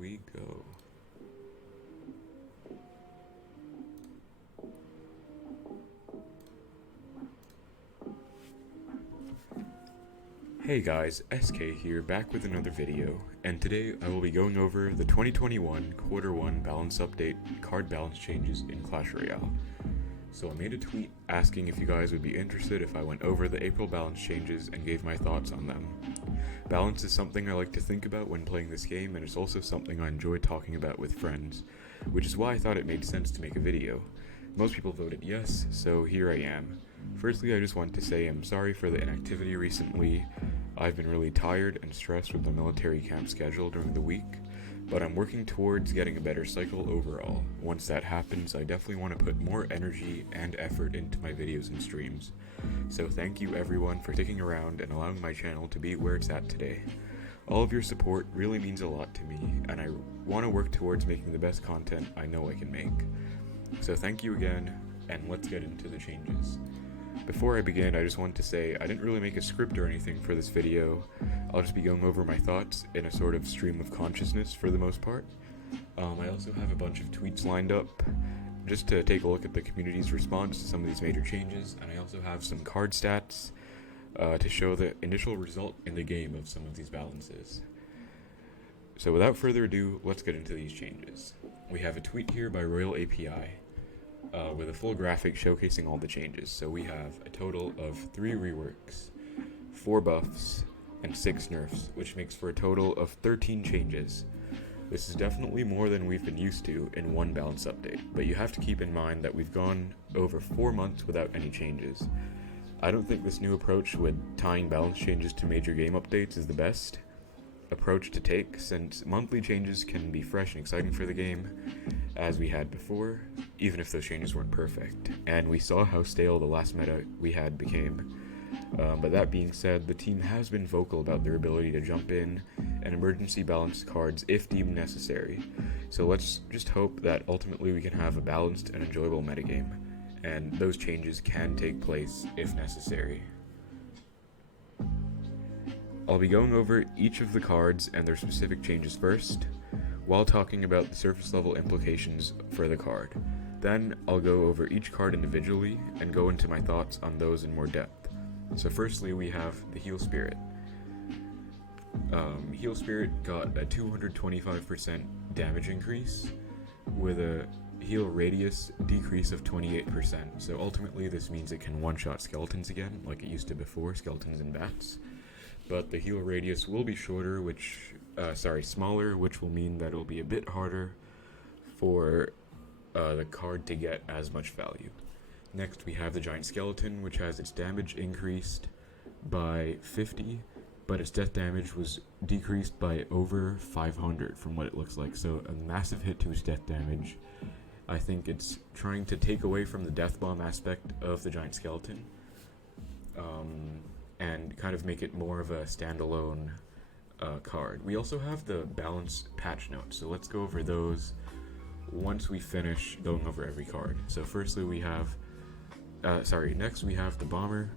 we go. Hey guys, SK here, back with another video, and today I will be going over the 2021 Quarter 1 balance update card balance changes in Clash Royale. So I made a tweet asking if you guys would be interested if I went over the April balance changes and gave my thoughts on them. Balance is something I like to think about when playing this game, and it's also something I enjoy talking about with friends, which is why I thought it made sense to make a video. Most people voted yes, so here I am. Firstly, I just want to say I'm sorry for the inactivity recently. I've been really tired and stressed with the military camp schedule during the week, but I'm working towards getting a better cycle overall. Once that happens, I definitely want to put more energy and effort into my videos and streams. So thank you everyone for sticking around and allowing my channel to be where it's at today. All of your support really means a lot to me, and I want to work towards making the best content I know I can make. So thank you again, and let's get into the changes. Before I begin, I just want to say I didn't really make a script or anything for this video. I'll just be going over my thoughts in a sort of stream of consciousness for the most part. I also have a bunch of tweets lined up just to take a look at the community's response to some of these major changes, and I also have some card stats to show the initial result in the game of some of these balances. So without further ado, let's get into these changes. We have a tweet here by Royal API. With a full graphic showcasing all the changes. So we have a total of 3 reworks, 4 buffs, and 6 nerfs, which makes for a total of 13 changes. This is definitely more than we've been used to in one balance update, but you have to keep in mind that we've gone over 4 months without any changes. I don't think this new approach with tying balance changes to major game updates is the best approach to take, since monthly changes can be fresh and exciting for the game, as we had before, even if those changes weren't perfect, and we saw how stale the last meta we had became. But that being said, the team has been vocal about their ability to jump in and emergency balance cards if deemed necessary, so let's just hope that ultimately we can have a balanced and enjoyable metagame, and those changes can take place if necessary. I'll be going over each of the cards and their specific changes first, while talking about the surface level implications for the card. Then I'll go over each card individually and go into my thoughts on those in more depth. So firstly, we have the Heal Spirit. Heal Spirit got a 225% damage increase with a heal radius decrease of 28%. So ultimately this means it can one-shot skeletons again, like it used to before, skeletons and bats. But the heal radius will be shorter, smaller, which will mean that it'll be a bit harder for the card to get as much value. Next, we have the Giant Skeleton, which has its damage increased by 50, but its death damage was decreased by over 500 from what it looks like, so a massive hit to its death damage. I think it's trying to take away from the death bomb aspect of the Giant Skeleton, and kind of make it more of a standalone card. We also have the balance patch notes, so let's go over those once we finish going over every card. So firstly we have, next we have the Bomber,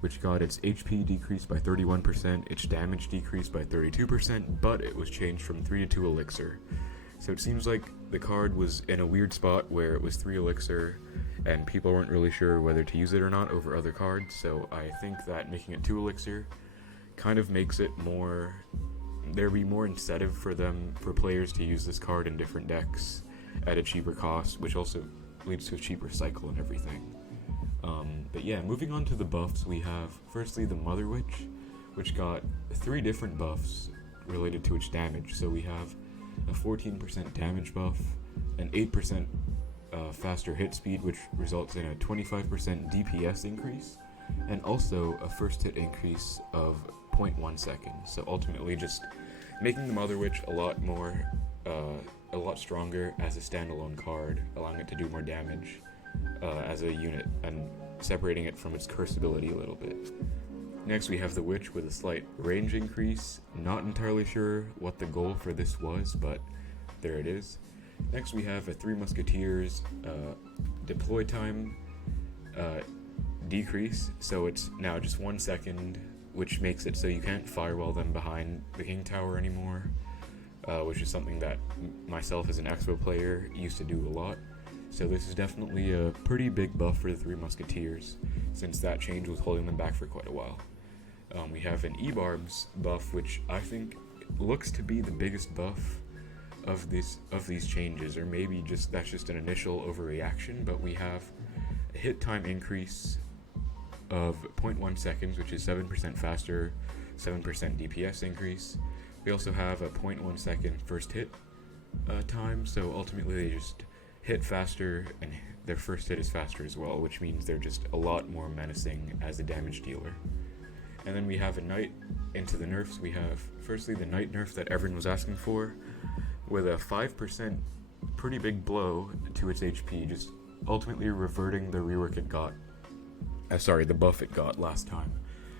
which got its HP decreased by 31%, its damage decreased by 32%, but it was changed from 3 to 2 Elixir. So it seems like the card was in a weird spot where it was 3 Elixir, and people weren't really sure whether to use it or not over other cards, so I think that making it 2 Elixir kind of makes it more, there'd be more incentive for players to use this card in different decks at a cheaper cost, which also leads to a cheaper cycle and everything. But yeah, moving on to the buffs, we have firstly the Mother Witch, which got 3 different buffs related to its damage. So we have a 14% damage buff, an 8% faster hit speed, which results in a 25% DPS increase, and also a first hit increase of 0.1 seconds. So ultimately just making the Mother Witch a lot stronger as a standalone card, allowing it to do more damage as a unit, and separating it from its curse ability a little bit. Next we have the Witch with a slight range increase. Not entirely sure what the goal for this was, but there it is. Next we have a 3 Musketeers deploy time decrease, so it's now just 1 second, which makes it so you can't firewall them behind the King Tower anymore. which is something that myself as an Xbow player used to do a lot. So this is definitely a pretty big buff for the Three Musketeers, since that change was holding them back for quite a while. We have an E-Barbs buff, which I think looks to be the biggest buff of these changes, or maybe that's just an initial overreaction, but we have a hit time increase of 0.1 seconds, which is 7% faster, 7% DPS increase. We also have a 0.1 second first hit time, so ultimately they just hit faster, and their first hit is faster as well, which means they're just a lot more menacing as a damage dealer. And then we have a Knight into the nerfs. We have, firstly, the Knight nerf that everyone was asking for, with a 5% pretty big blow to its HP, just ultimately reverting the rework it got, the buff it got last time,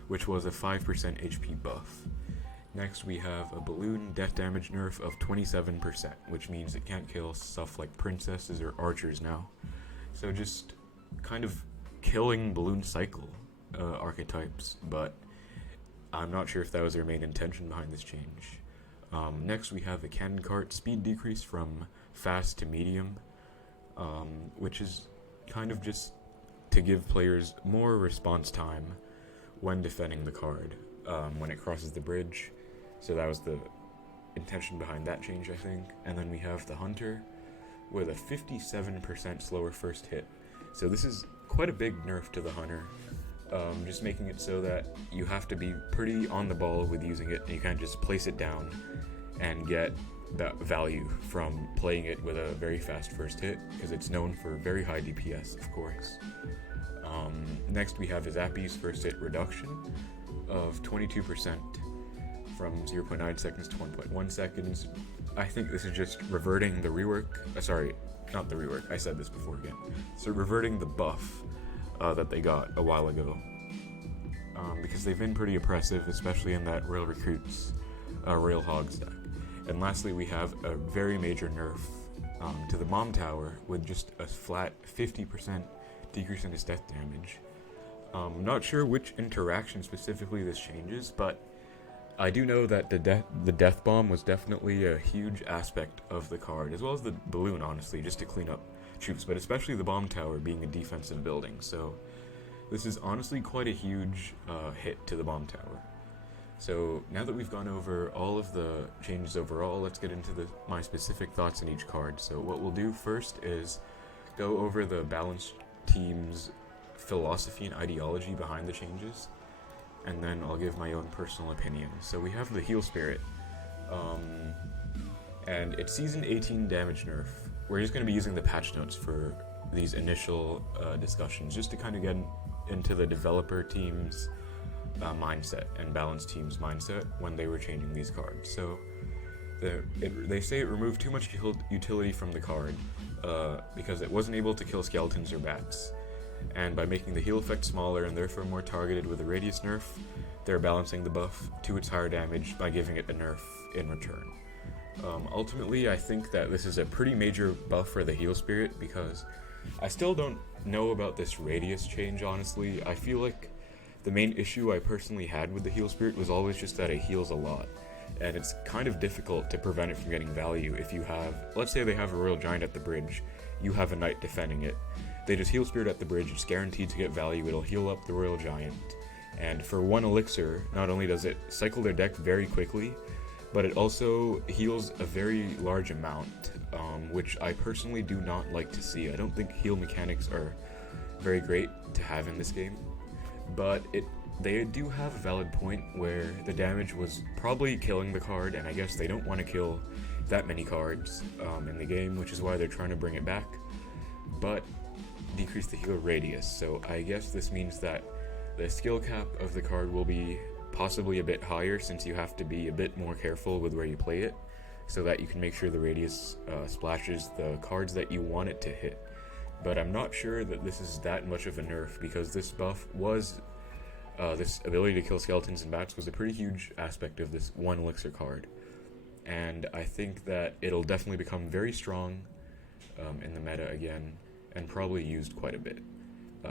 which was a 5% HP buff. Next, we have a balloon death damage nerf of 27%, which means it can't kill stuff like princesses or archers now. So just kind of killing balloon cycle archetypes, but I'm not sure if that was their main intention behind this change. Next, we have a cannon cart speed decrease from fast to medium, which is kind of just to give players more response time when defending the card when it crosses the bridge. So that was the intention behind that change, I think. And then we have the Hunter with a 57% slower first hit. So this is quite a big nerf to the Hunter, just making it so that you have to be pretty on the ball with using it, and you can't just place it down and get that value from playing it with a very fast first hit, because it's known for very high DPS, of course. Next, we have his Appy's first hit reduction of 22%. From 0.9 seconds to 1.1 seconds. I think this is just reverting the rework. Not the rework. I said this before again. So reverting the buff that they got a while ago. Because they've been pretty oppressive, especially in that Royal Recruits, Royal Hog stack. And lastly, we have a very major nerf to the Bomb Tower with just a flat 50% decrease in its death damage. I'm not sure which interaction specifically this changes, but I do know that the death bomb was definitely a huge aspect of the card, as well as the balloon, honestly, just to clean up troops, but especially the bomb tower being a defensive building. So this is honestly quite a huge hit to the bomb tower. So now that we've gone over all of the changes overall, let's get into my specific thoughts on each card. So what we'll do first is go over the Balance team's philosophy and ideology behind the changes, and then I'll give my own personal opinion. So we have the Heal Spirit, and it's Season 18 damage nerf. We're just going to be using the patch notes for these initial discussions, just to kind of get into the developer team's mindset and Balance team's mindset when they were changing these cards. So they say it removed too much utility from the card because it wasn't able to kill skeletons or bats. And by making the heal effect smaller and therefore more targeted with a radius nerf, they're balancing the buff to its higher damage by giving it a nerf in return. Ultimately, I think that this is a pretty major buff for the Heal Spirit, because I still don't know about this radius change, honestly. I feel like the main issue I personally had with the Heal Spirit was always just that it heals a lot, and it's kind of difficult to prevent it from getting value if you have, let's say they have a Royal Giant at the bridge, you have a Knight defending it. They just Heal Spirit at the bridge, it's guaranteed to get value, it'll heal up the Royal Giant. And for one elixir, not only does it cycle their deck very quickly, but it also heals a very large amount, which I personally do not like to see. I don't think heal mechanics are very great to have in this game, but they do have a valid point where the damage was probably killing the card, and I guess they don't want to kill that many cards in the game, which is why they're trying to bring it back, but decrease the heal radius. So I guess this means that the skill cap of the card will be possibly a bit higher, since you have to be a bit more careful with where you play it, so that you can make sure the radius splashes the cards that you want it to hit. But I'm not sure that this is that much of a nerf, because this buff was, this ability to kill skeletons and bats was a pretty huge aspect of this one elixir card. And I think that it'll definitely become very strong in the meta again, and probably used quite a bit.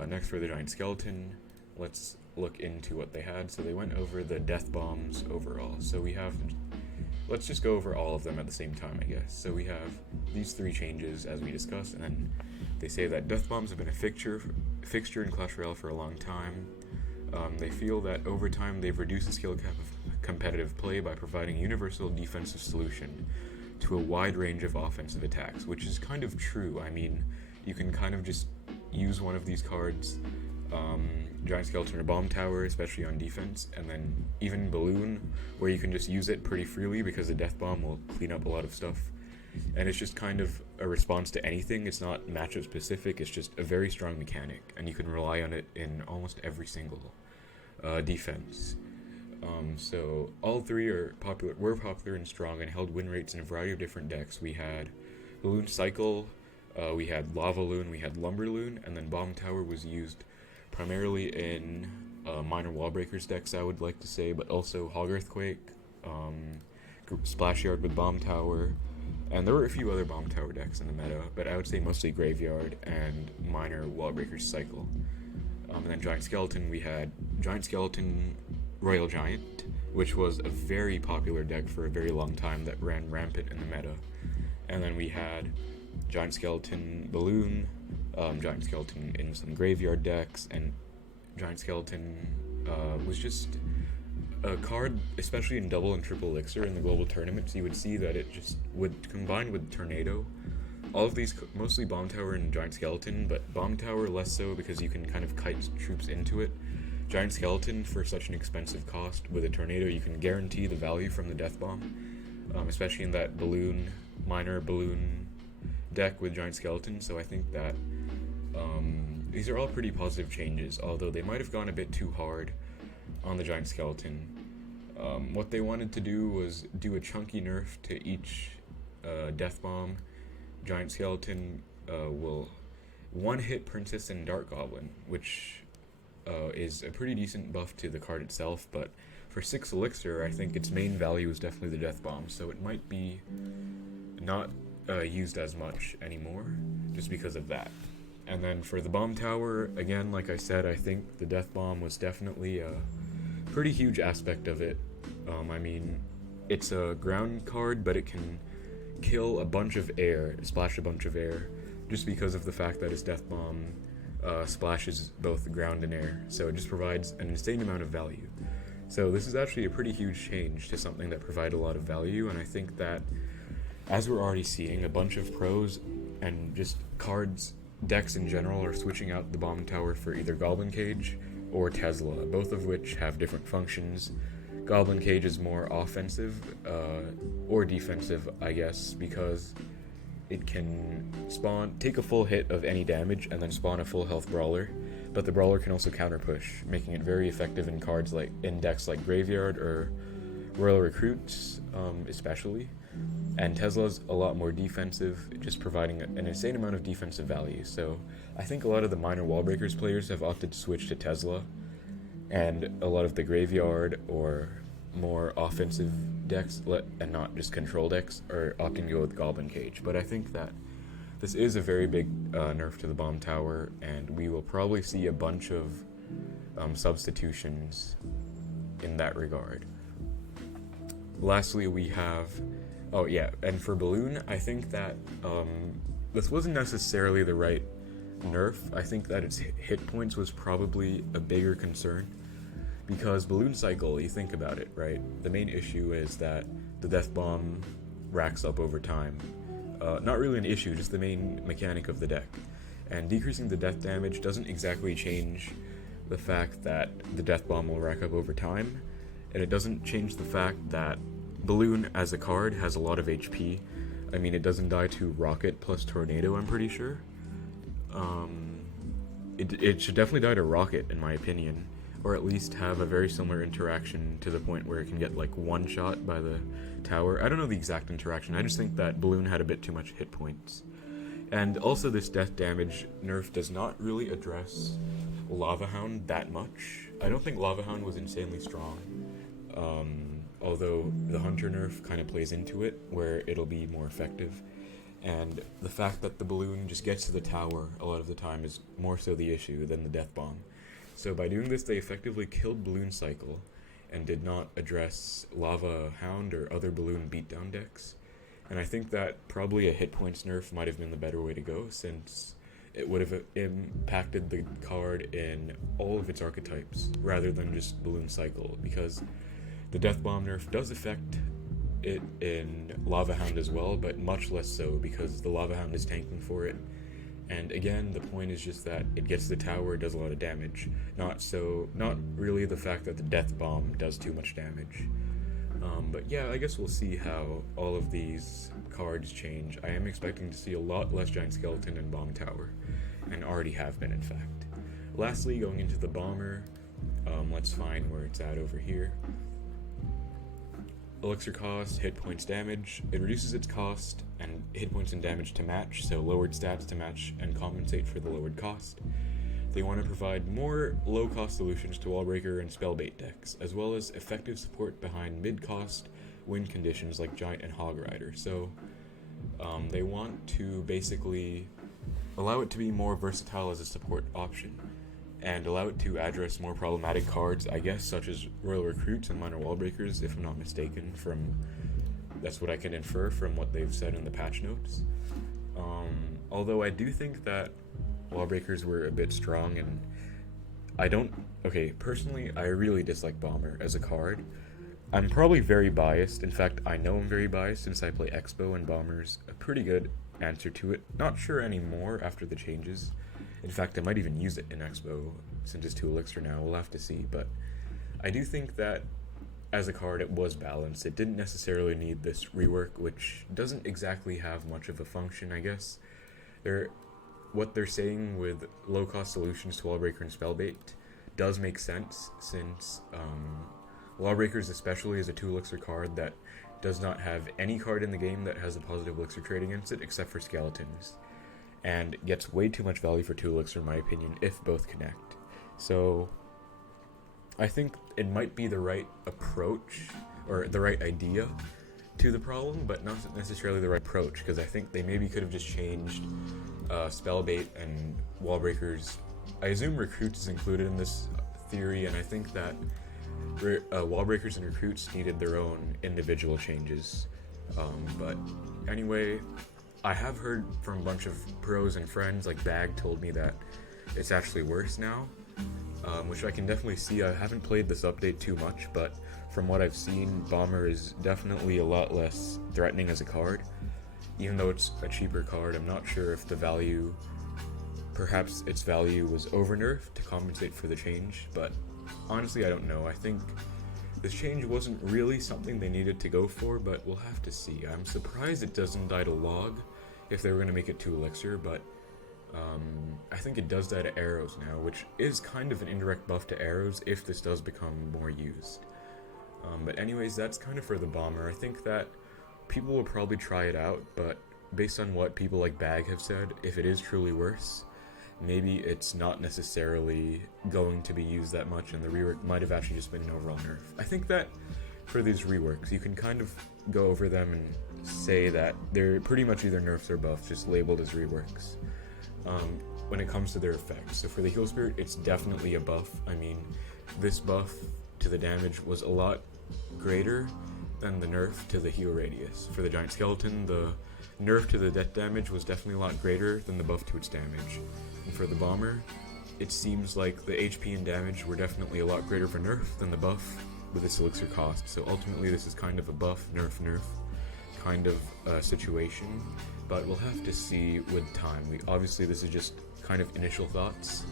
Next, for the Giant Skeleton, let's look into what they had. So they went over the death bombs overall. So we have let's just go over all of them at the same time, I guess. So we have these 3 changes as we discussed, and then they say that death bombs have been a fixture in Clash Royale for a long time. They feel that over time they've reduced the skill cap of competitive play by providing a universal defensive solution to a wide range of offensive attacks, which is kind of true. I mean, you can kind of just use one of these cards, Giant Skeleton or Bomb Tower, especially on defense, and then even Balloon, where you can just use it pretty freely because the Death Bomb will clean up a lot of stuff. And it's just kind of a response to anything. It's not matchup specific, it's just a very strong mechanic, and you can rely on it in almost every single defense. So all 3 were popular and strong and held win rates in a variety of different decks. We had Balloon Cycle, we had Lava Loon, we had Lumber Loon, and then Bomb Tower was used primarily in minor wall breakers decks, I would like to say, but also Hog Earthquake, Splash Yard with Bomb Tower, and there were a few other Bomb Tower decks in the meta, but I would say mostly Graveyard and minor wall breakers cycle. And then Giant Skeleton, we had Giant Skeleton Royal Giant, which was a very popular deck for a very long time that ran rampant in the meta. And then we had Giant Skeleton Balloon, Giant Skeleton in some Graveyard decks, and Giant Skeleton was just a card, especially in double and triple elixir in the global tournaments. You would see that it just would combine with Tornado. All of these, mostly Bomb Tower and Giant Skeleton, but Bomb Tower less so because you can kind of kite troops into it. Giant Skeleton, for such an expensive cost, with a Tornado you can guarantee the value from the Death Bomb, especially in that minor balloon deck with Giant Skeleton. So I think that these are all pretty positive changes, although they might have gone a bit too hard on the Giant Skeleton. What they wanted to do was do a chunky nerf to each Death Bomb. Giant Skeleton will one-hit Princess and Dark Goblin, which is a pretty decent buff to the card itself, but for 6 elixir, I think its main value is definitely the Death Bomb, so it might be not used as much anymore, just because of that. And then for the Bomb Tower, again, like I said, I think the Death Bomb was definitely a pretty huge aspect of it. I mean, it's a ground card, but it can kill a bunch of air, splash a bunch of air, just because of the fact that its Death Bomb splashes both ground and air, so it just provides an insane amount of value. So this is actually a pretty huge change to something that provided a lot of value, and I think that, as we're already seeing, a bunch of pros and just decks in general are switching out the Bomb Tower for either Goblin Cage or Tesla, both of which have different functions. Goblin Cage is more offensive or defensive, I guess, because it can take a full hit of any damage and then spawn a full health brawler, but the brawler can also counter push, making it very effective in decks like Graveyard or Royal Recruits, especially. And Tesla's a lot more defensive, just providing an insane amount of defensive value. So I think a lot of the minor wall breakers players have opted to switch to Tesla, and a lot of the Graveyard or more offensive decks, and not just control decks, are opting to go with Goblin Cage. But I think that this is a very big nerf to the Bomb Tower, and we will probably see a bunch of substitutions in that regard. Lastly, we have... Oh yeah, and for Balloon, I think that this wasn't necessarily the right nerf. I think that its hit points was probably a bigger concern, because Balloon Cycle, you think about it, right? The main issue is that the Death Bomb racks up over time. Not really an issue, just the main mechanic of the deck. And decreasing the death damage doesn't exactly change the fact that the Death Bomb will rack up over time, and it doesn't change the fact that Balloon as a card has a lot of HP. I mean, it doesn't die to Rocket plus Tornado, I'm pretty sure. It should definitely die to Rocket, in my opinion, or at least have a very similar interaction to the point where it can get like one shot by the tower. I don't know the exact interaction, I just think that Balloon had a bit too much hit points. And also, this death damage nerf does not really address Lava Hound that much. I don't think Lava Hound was insanely strong. Although the Hunter nerf kind of plays into it, where it'll be more effective. And the fact that the Balloon just gets to the tower a lot of the time is more so the issue than the Death Bomb. So by doing this, they effectively killed Balloon Cycle, and did not address Lava Hound or other balloon beatdown decks. And I think that probably a hit points nerf might have been the better way to go, since it would have impacted the card in all of its archetypes rather than just Balloon Cycle, because the Death Bomb nerf does affect it in Lava Hound as well, but much less so because the Lava Hound is tanking for it. And again, the point is just that it gets the tower, it does a lot of damage. Not really the fact that the Death Bomb does too much damage. But yeah, I guess we'll see how all of these cards change. I am expecting to see a lot less Giant Skeleton and Bomb Tower, and already have been in fact. Lastly, going into the Bomber, let's find where it's at over here. Elixir cost, hit points, damage. It reduces its cost and hit points and damage to match, so lowered stats to match and compensate for the lowered cost. They want to provide more low-cost solutions to Wallbreaker and Spellbait decks, as well as effective support behind mid-cost win conditions like Giant and Hog Rider. So they want to basically allow it to be more versatile as a support option, and allow it to address more problematic cards, I guess, such as Royal Recruits and Minor Wallbreakers, if I'm not mistaken. That's what I can infer from what they've said in the patch notes. Although I do think that Wallbreakers were a bit strong, and personally, I really dislike Bomber as a card. I'm probably very biased. In fact, I know I'm very biased since I play Xbow, and Bomber's a pretty good answer to it. Not sure anymore after the changes. In fact, I might even use it in Xbow since it's 2 Elixir now. We'll have to see. But I do think that as a card, it was balanced. It didn't necessarily need this rework, which doesn't exactly have much of a function, I guess. What they're saying with low-cost solutions to Wallbreaker and Spellbait does make sense, since Wallbreakers especially is a 2 Elixir card that does not have any card in the game that has a positive Elixir trait against it, except for Skeletons, and gets way too much value for 2 Elixir in my opinion, if both connect. So I think it might be the right approach, or the right idea to the problem, but not necessarily the right approach, because I think they maybe could have just changed Spellbait and Wallbreakers. I assume Recruits is included in this theory, and I think that Wallbreakers and Recruits needed their own individual changes. But anyway, I have heard from a bunch of pros and friends, like Bag told me that it's actually worse now, which I can definitely see. I haven't played this update too much, but from what I've seen, Bomber is definitely a lot less threatening as a card. Even though it's a cheaper card, I'm not sure if perhaps its value was over-nerfed to compensate for the change, but honestly I don't know. I think this change wasn't really something they needed to go for, but we'll have to see. I'm surprised it doesn't die to Log if they were going to make it 2 Elixir, but I think it does die to Arrows now, which is kind of an indirect buff to Arrows if this does become more used. But anyways, that's kind of for the Bomber. I think that people will probably try it out, but based on what people like Bag have said, if it is truly worse, maybe it's not necessarily going to be used that much, and the rework might have actually just been an overall nerf. I think that for these reworks, you can kind of go over them and say that they're pretty much either nerfs or buffs, just labeled as reworks, when it comes to their effects. So for the Heal Spirit, it's definitely a buff. I mean, this buff to the damage was a lot greater than the nerf to the heal radius. For the Giant Skeleton, the nerf to the death damage was definitely a lot greater than the buff to its damage. And for the Bomber, it seems like the HP and damage were definitely a lot greater for nerf than the buff with its elixir cost. So ultimately this is kind of a buff, nerf kind of situation, but we'll have to see with time. Obviously this is just kind of initial thoughts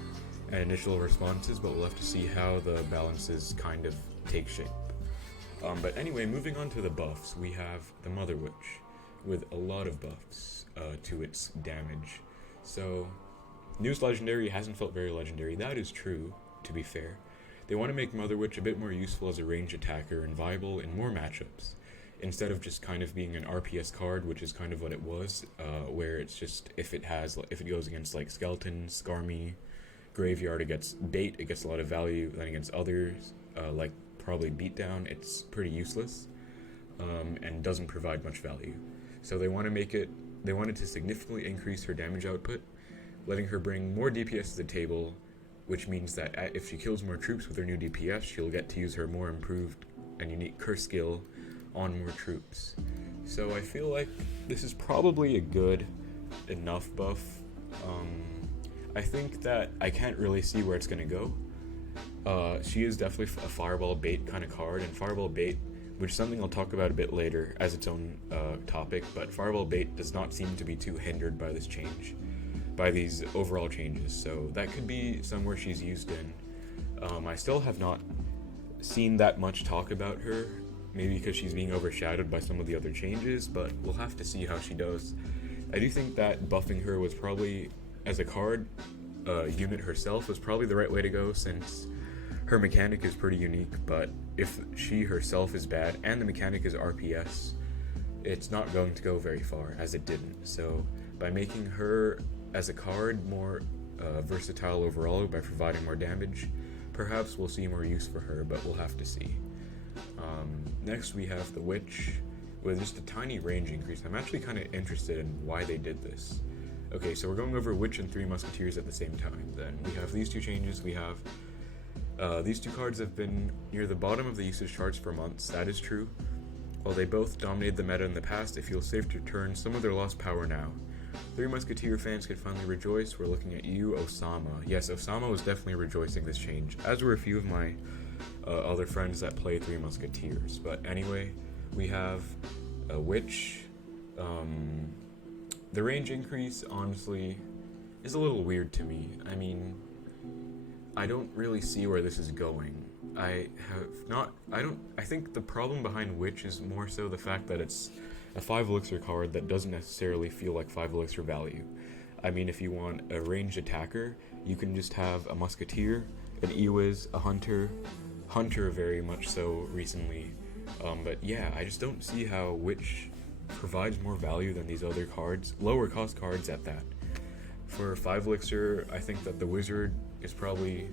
and initial responses, but we'll have to see how the balances kind of take shape. But anyway, moving on to the buffs, we have the Mother Witch with a lot of buffs to its damage. So, newest legendary hasn't felt very legendary. That is true, to be fair. They want to make Mother Witch a bit more useful as a ranged attacker and viable in more matchups, instead of just kind of being an RPS card, which is kind of what it was, where it's just if it goes against like Skeleton, Skarmy, Graveyard, it gets bait, it gets a lot of value. Then against others, like probably Beatdown, it's pretty useless, and doesn't provide much value. So they wanted to significantly increase her damage output, letting her bring more DPS to the table, which means that if she kills more troops with her new DPS, she'll get to use her more improved and unique curse skill on more troops. So I feel like this is probably a good enough buff. I think that I can't really see where it's going to go. She is definitely a Fireball Bait kind of card, and Fireball Bait, which is something I'll talk about a bit later as its own topic, but Fireball Bait does not seem to be too hindered by this change, by these overall changes, so that could be somewhere she's used in. I still have not seen that much talk about her, maybe because she's being overshadowed by some of the other changes, but we'll have to see how she does. I do think that buffing her was probably, as a card unit herself, was probably the right way to go, since her mechanic is pretty unique, but if she herself is bad and the mechanic is RPS, it's not going to go very far, as it didn't. So by making her as a card more versatile overall, by providing more damage, perhaps we'll see more use for her, but we'll have to see. Next we have the Witch, with just a tiny range increase. I'm actually kind of interested in why they did this. Okay, so we're going over Witch and Three Musketeers at the same time. Then we have these two changes. We have these two cards have been near the bottom of the usage charts for months. That is true. While they both dominated the meta in the past, it feels safe to return some of their lost power now. Three Musketeer fans can finally rejoice. We're looking at you, Osama. Yes, Osama was definitely rejoicing this change, as were a few of my other friends that play Three Musketeers. But anyway, we have a Witch. The range increase, honestly, is a little weird to me. I mean, I don't really see where this is going. I think the problem behind Witch is more so the fact that it's a 5 elixir card that doesn't necessarily feel like 5 elixir value. I mean, if you want a ranged attacker, you can just have a Musketeer, an Ewiz, a Hunter very much so recently. But yeah, I just don't see how Witch provides more value than these other cards, lower cost cards at that. For 5 elixir, I think that the Wizard is probably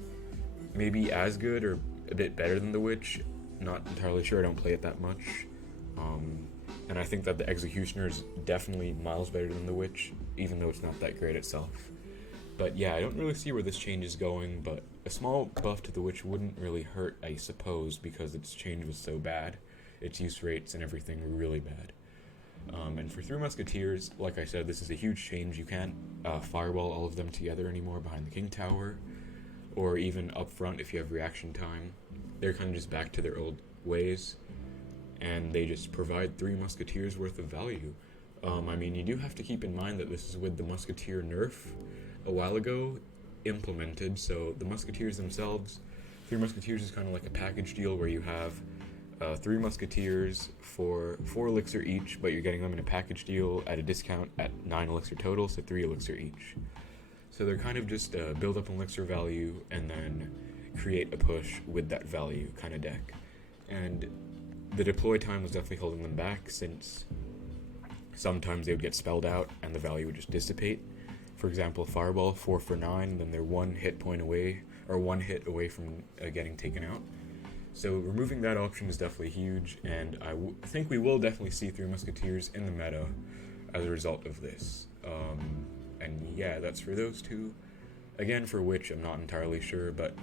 maybe as good or a bit better than the Witch. Not entirely sure, I don't play it that much. And I think that the Executioner is definitely miles better than the Witch, even though it's not that great itself. But yeah, I don't really see where this change is going, but a small buff to the Witch wouldn't really hurt, I suppose, because its change was so bad. Its use rates and everything were really bad. And for Three Musketeers, like I said, this is a huge change. You can't fireball all of them together anymore behind the King Tower, or even up front if you have reaction time. They're kind of just back to their old ways, and they just provide Three Musketeers worth of value. I mean, you do have to keep in mind that this is with the Musketeer nerf a while ago implemented, so the Musketeers themselves, Three Musketeers is kind of like a package deal where you have 3 Musketeers for 4 elixir each, but you're getting them in a package deal at a discount at 9 elixir total, so 3 elixir each. So they're kind of just build up elixir value and then create a push with that value kind of deck. And the deploy time was definitely holding them back, since sometimes they would get spelled out and the value would just dissipate. For example, Fireball 4 for 9, then they're 1 hit point away, or 1 hit away from getting taken out. So removing that option is definitely huge, and I think we will definitely see 3 Musketeers in the meta as a result of this. And yeah, that's for those two. Again, for Witch, I'm not entirely sure, but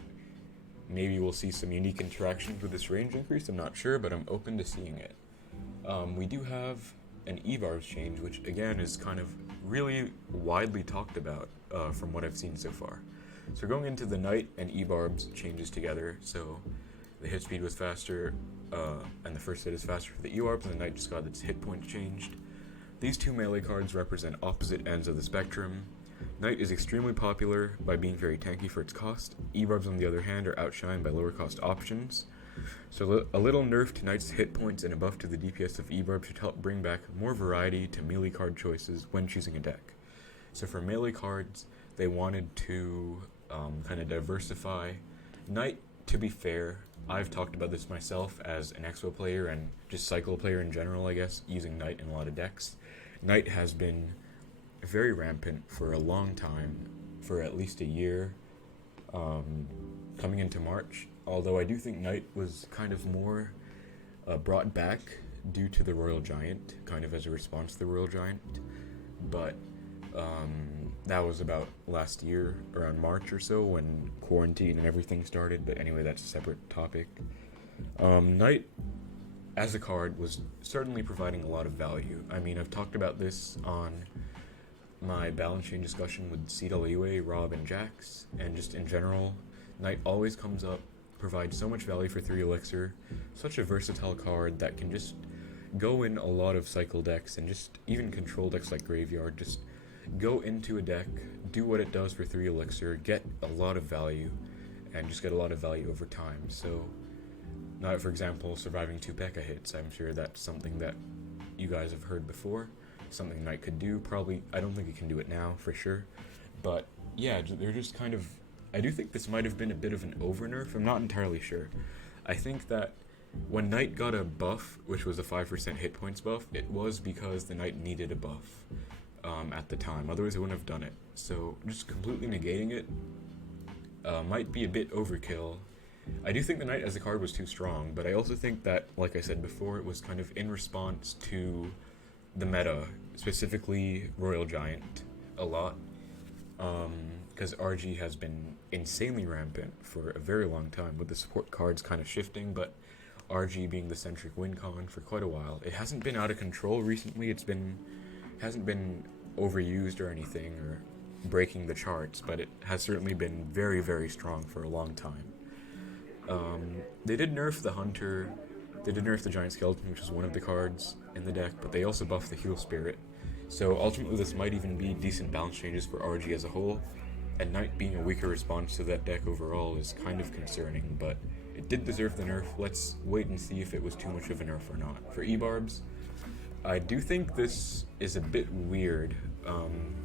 maybe we'll see some unique interactions with this range increase. I'm not sure, but I'm open to seeing it. We do have an E-Barbs change, which again is kind of really widely talked about from what I've seen so far. So we're going into the Knight and E-Barbs changes together. So the hit speed was faster, and the first hit is faster for the E-Barbs, and the Knight just got its hit point changed. These two melee cards represent opposite ends of the spectrum. Knight is extremely popular by being very tanky for its cost. E-Barbs, on the other hand, are outshined by lower cost options. So a little nerf to Knight's hit points and a buff to the DPS of E-Barbs should help bring back more variety to melee card choices when choosing a deck. So for melee cards, they wanted to kind of diversify. Knight, to be fair, I've talked about this myself as an Xbow player and just cycle player in general, I guess, using Knight in a lot of decks. Knight has been very rampant for a long time, for at least a year, coming into March, although I do think Knight was kind of more brought back due to the Royal Giant, kind of as a response to the Royal Giant, but that was about last year, around March or so, when quarantine and everything started. But anyway, that's a separate topic. Knight, as a card, was certainly providing a lot of value. I mean, I've talked about this on my balance chain discussion with CWA, Rob, and Jax, and just in general, Knight always comes up, provides so much value for 3 Elixir, such a versatile card that can just go in a lot of cycle decks and just even control decks like Graveyard. Just go into a deck, do what it does for 3 Elixir, get a lot of value, and just get a lot of value over time. So, Knight, for example, surviving 2 P.E.K.K.A hits, I'm sure that's something that you guys have heard before, something Knight could do. Probably, I don't think it can do it now, for sure, but yeah, they're just kind of, I do think this might have been a bit of an over-nerf, I'm not entirely sure. I think that when Knight got a buff, which was a 5% hit points buff, it was because the Knight needed a buff at the time, otherwise it wouldn't have done it. So just completely negating it might be a bit overkill. I do think the Knight as a card was too strong, but I also think that, like I said before, it was kind of in response to the meta, specifically Royal Giant, a lot, because RG has been insanely rampant for a very long time, with the support cards kind of shifting, but RG being the centric win con for quite a while. It hasn't been out of control recently, hasn't been overused or anything, or breaking the charts, but it has certainly been very, very strong for a long time. They did nerf the Hunter, they did nerf the Giant Skeleton, which is one of the cards in the deck, but they also buffed the Heal Spirit. So ultimately this might even be decent balance changes for RG as a whole, and Knight being a weaker response to that deck overall is kind of concerning, but it did deserve the nerf. Let's wait and see if it was too much of a nerf or not. For E-Barbs, I do think this is a bit weird,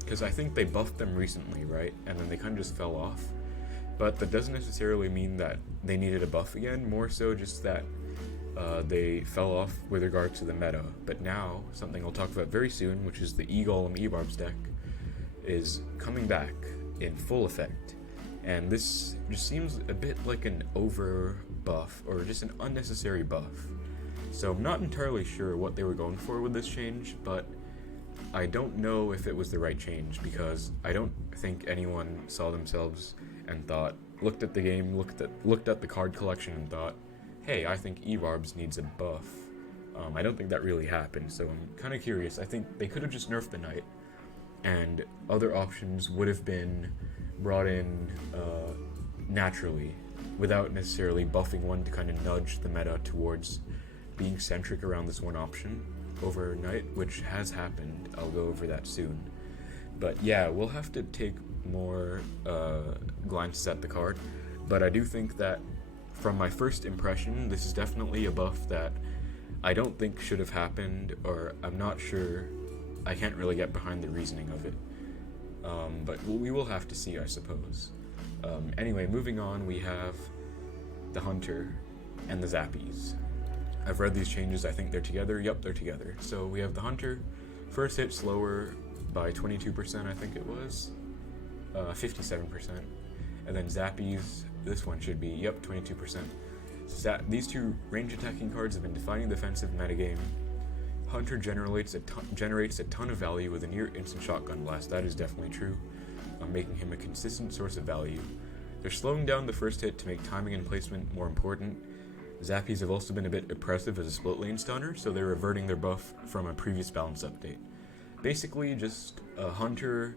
because I think they buffed them recently, right? And then they kind of just fell off. But that doesn't necessarily mean that they needed a buff again, more so just that they fell off with regard to the meta. But now, something I'll talk about very soon, which is the E-Golem E-Barbs deck, is coming back in full effect. And this just seems a bit like an over buff, or just an unnecessary buff. So I'm not entirely sure what they were going for with this change, but I don't know if it was the right change, because I don't think anyone saw themselves and thought, looked at the game, looked at the card collection and thought, hey, I think E-Barbs needs a buff. I don't think that really happened, so I'm kind of curious. I think they could have just nerfed the Knight, and other options would have been brought in naturally, without necessarily buffing one to kind of nudge the meta towards being centric around this one option over Knight, which has happened. I'll go over that soon. But yeah, we'll have to take more glances at the card, but I do think that from my first impression, this is definitely a buff that I don't think should have happened, or I'm not sure. I can't really get behind the reasoning of it, but we will have to see, I suppose. Anyway, moving on, we have the Hunter and the Zappies. I've read these changes, I think they're together. Yep, they're together. So we have the Hunter, first hit slower by 22%, I think it was, 57%. And then Zappies, this one should be, yep, 22%. These two range attacking cards have been defining the defensive metagame. Hunter generates a ton of value with a near instant shotgun blast. That is definitely true, making him a consistent source of value. They're slowing down the first hit to make timing and placement more important. Zappies have also been a bit oppressive as a split lane stunner, so they're reverting their buff from a previous balance update. Basically, just Hunter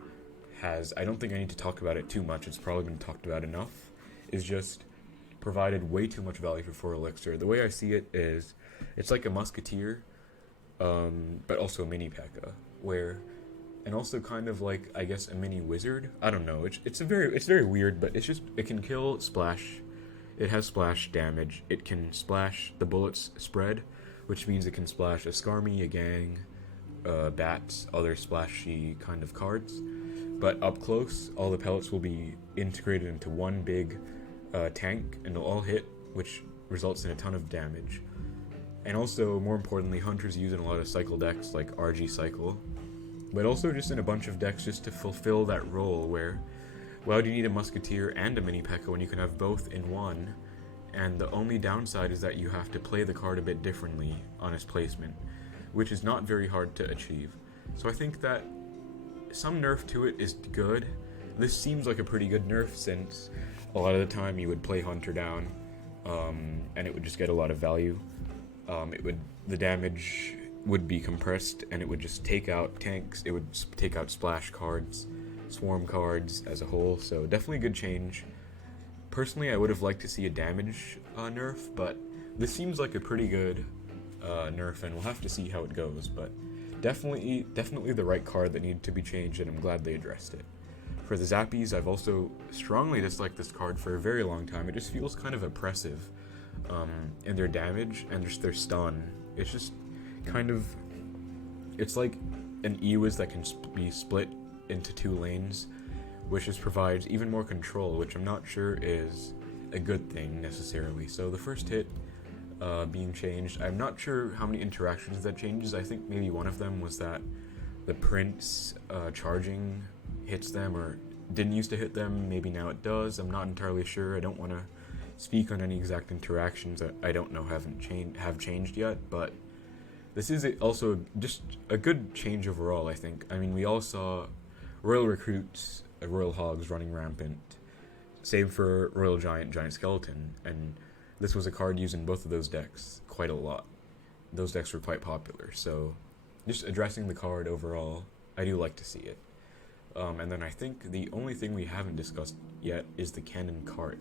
has, I don't think I need to talk about it too much, it's probably been talked about enough, is just provided way too much value for 4 Elixir. The way I see it is, it's like a Musketeer, but also a mini P.E.K.K.A, and also kind of like, I guess, a mini Wizard. I don't know, it's very weird, but it's just, it can kill splash, it has splash damage, it can splash the bullets spread, which means it can splash a Skarmy, a Gang, bats, other splashy kind of cards. But up close, all the pellets will be integrated into one big tank, and they'll all hit, which results in a ton of damage. And also, more importantly, Hunter's used in a lot of cycle decks, like RG Cycle, but also just in a bunch of decks just to fulfill that role where, why do you need a Musketeer and a mini P.E.K.K.A when you can have both in one? And the only downside is that you have to play the card a bit differently on its placement, which is not very hard to achieve. So I think that some nerf to it is good. This seems like a pretty good nerf, since a lot of the time you would play Hunter down, and it would just get a lot of value. The damage would be compressed, and it would just take out tanks. It would take out splash cards, swarm cards as a whole. So definitely a good change. Personally, I would have liked to see a damage nerf, but this seems like a pretty good nerf, and we'll have to see how it goes. But definitely the right card that needed to be changed, and I'm glad they addressed it. For the Zappies, I've also strongly disliked this card for a very long time. It just feels kind of oppressive in their damage and just their stun. It's just kind of, it's like an Ewiz that can be split into 2 lanes, which just provides even more control, which I'm not sure is a good thing necessarily. So the first hit being changed, I'm not sure how many interactions that changes. I think maybe one of them was that the Prince charging hits them, or didn't used to hit them. Maybe now it does. I'm not entirely sure. I don't want to speak on any exact interactions that I don't know have changed yet, but this is also just a good change overall, I think. I mean, we all saw Royal Recruits, Royal Hogs running rampant. Same for Royal Giant Skeleton, and this was a card used in both of those decks quite a lot. Those decks were quite popular, so just addressing the card overall, I do like to see it. And then I think the only thing we haven't discussed yet is the cannon cart.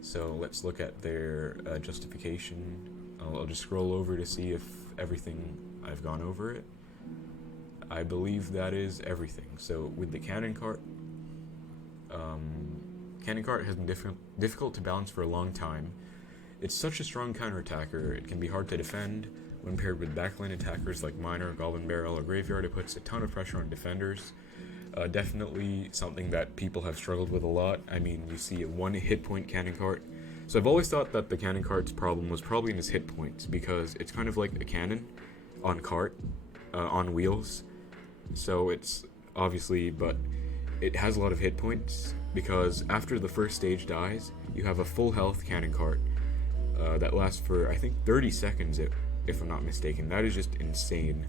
So let's look at their justification. I'll just scroll over to see if everything, I've gone over it. I believe that is everything. So with the cannon cart has been difficult to balance for a long time. It's such a strong counterattacker, it can be hard to defend. When paired with backline attackers like Miner, Goblin Barrel, or Graveyard, it puts a ton of pressure on defenders. Definitely something that people have struggled with a lot. I mean, you see a 1 hit point cannon cart. So I've always thought that the cannon cart's problem was probably in its hit points, because it's kind of like a cannon on cart, on wheels. So it's obviously, but it has a lot of hit points, because after the first stage dies, you have a full health cannon cart that lasts for, I think, 30 seconds, if I'm not mistaken. That is just insane.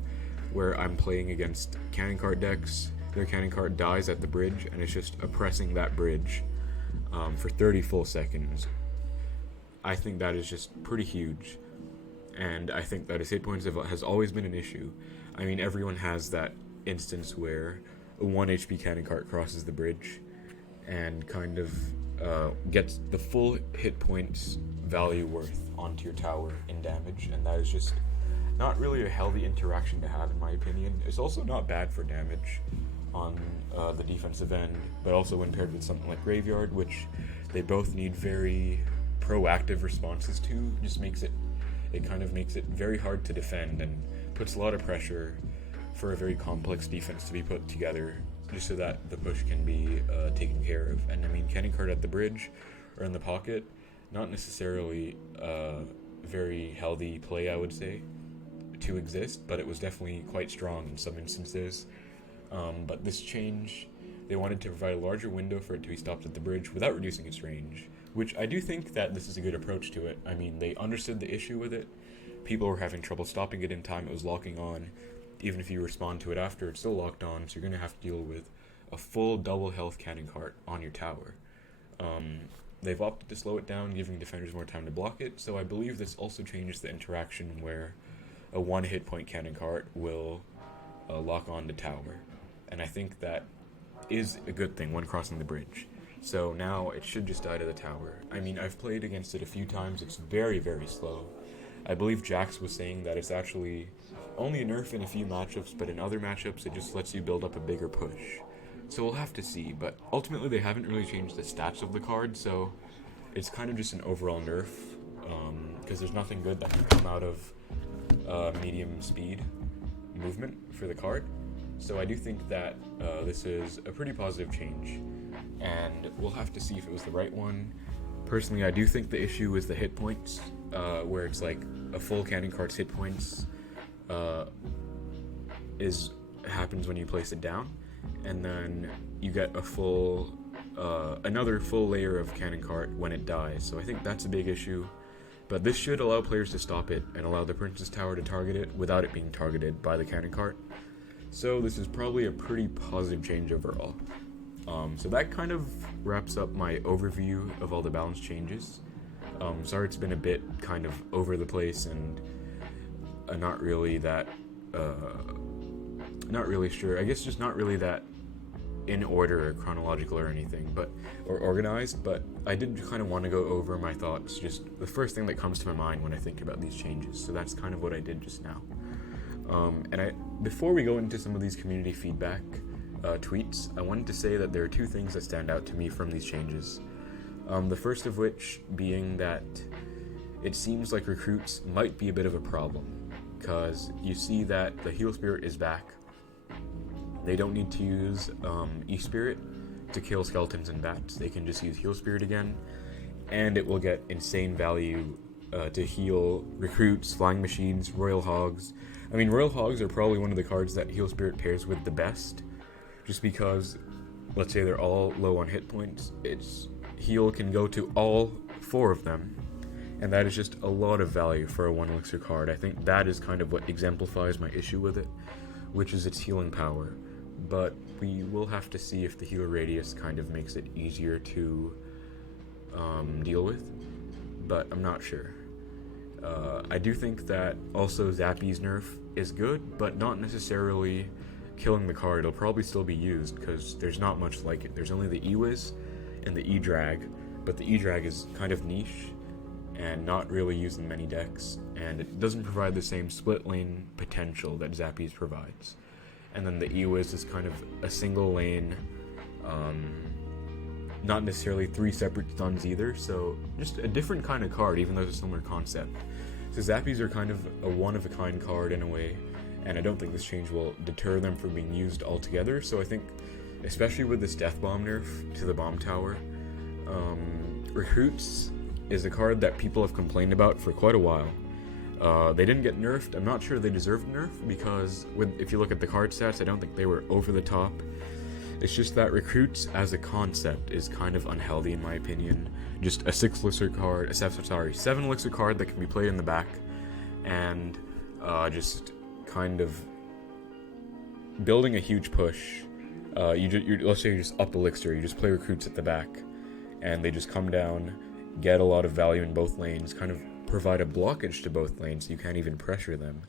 Where I'm playing against cannon cart decks, their cannon cart dies at the bridge, and it's just oppressing that bridge for 30 full seconds. I think that is just pretty huge, and I think that his hit points has always been an issue. I mean, everyone has that instance where a 1 HP cannon cart crosses the bridge and kind of gets the full hit points value worth onto your tower in damage, and that is just not really a healthy interaction to have, in my opinion. It's also not bad for damage on the defensive end, but also when paired with something like Graveyard, which they both need very proactive responses to, just makes it kind of makes it very hard to defend and puts a lot of pressure for a very complex defense to be put together, just so that the push can be taken care of. And I mean, cannon cart at the bridge or in the pocket, not necessarily a very healthy play, I would say, to exist, but it was definitely quite strong in some instances. But this change, they wanted to provide a larger window for it to be stopped at the bridge without reducing its range, which I do think that this is a good approach to it. I mean, they understood the issue with it. People were having trouble stopping it in time. It was locking on. Even if you respond to it after, it's still locked on, so you're going to have to deal with a full double health cannon cart on your tower. They've opted to slow it down, giving defenders more time to block it, so I believe this also changes the interaction where a 1 hit point cannon cart will lock on the tower. And I think that is a good thing when crossing the bridge. So now it should just die to the tower. I mean, I've played against it a few times. It's very, very slow. I believe Jax was saying that it's actually only a nerf in a few matchups, but in other matchups it just lets you build up a bigger push. So we'll have to see, but ultimately they haven't really changed the stats of the card, so it's kind of just an overall nerf, because there's nothing good that can come out of medium speed movement for the card. So I do think that this is a pretty positive change, and we'll have to see if it was the right one. Personally, I do think the issue is the hit points, where it's like a full cannon cart's hit points happens when you place it down, and then you get a full another full layer of cannon cart when it dies. So I think that's a big issue, but this should allow players to stop it and allow the Prince's Tower to target it without it being targeted by the cannon cart. So this is probably a pretty positive change overall. So that kind of wraps up my overview of all the balance changes. Sorry it's been a bit kind of over the place and not really that, not really sure. I guess just not really that in order or chronological or anything, or organized, but I did kind of want to go over my thoughts, just the first thing that comes to my mind when I think about these changes. So that's kind of what I did just now. Before we go into some of these community feedback tweets, I wanted to say that there are two things that stand out to me from these changes. The first of which being that it seems like recruits might be a bit of a problem, because you see that the Heal Spirit is back. They don't need to use E-Spirit to kill skeletons and bats. They can just use Heal Spirit again, and it will get insane value to heal recruits, flying machines, royal hogs. I mean, royal hogs are probably one of the cards that Heal Spirit pairs with the best, just because, let's say they're all low on hit points, its heal can go to all 4 of them, and that is just a lot of value for a 1 elixir card. I think that is kind of what exemplifies my issue with it, which is its healing power. But we will have to see if the heal radius kind of makes it easier to deal with, but I'm not sure. I do think that also Zappy's nerf is good, but not necessarily killing the card. It'll probably still be used because there's not much like it. There's only the E-Wiz and the E-Drag, but the E-Drag is kind of niche and not really used in many decks, and it doesn't provide the same split lane potential that Zappy's provides. And then the E-Wiz is kind of a single lane, not necessarily 3 separate stuns either, so just a different kind of card, even though it's a similar concept. So Zappies are kind of a one-of-a-kind card in a way, and I don't think this change will deter them from being used altogether. So I think, especially with this Death Bomb nerf to the Bomb Tower, Recruits is a card that people have complained about for quite a while. They didn't get nerfed. I'm not sure they deserved nerf, because if you look at the card stats, I don't think they were over the top. It's just that Recruits as a concept is kind of unhealthy in my opinion. Just a 7 elixir card that can be played in the back, and just kind of building a huge push. Let's say you just up elixir, you just play Recruits at the back, and they just come down, get a lot of value in both lanes, kind of provide a blockage to both lanes so you can't even pressure them.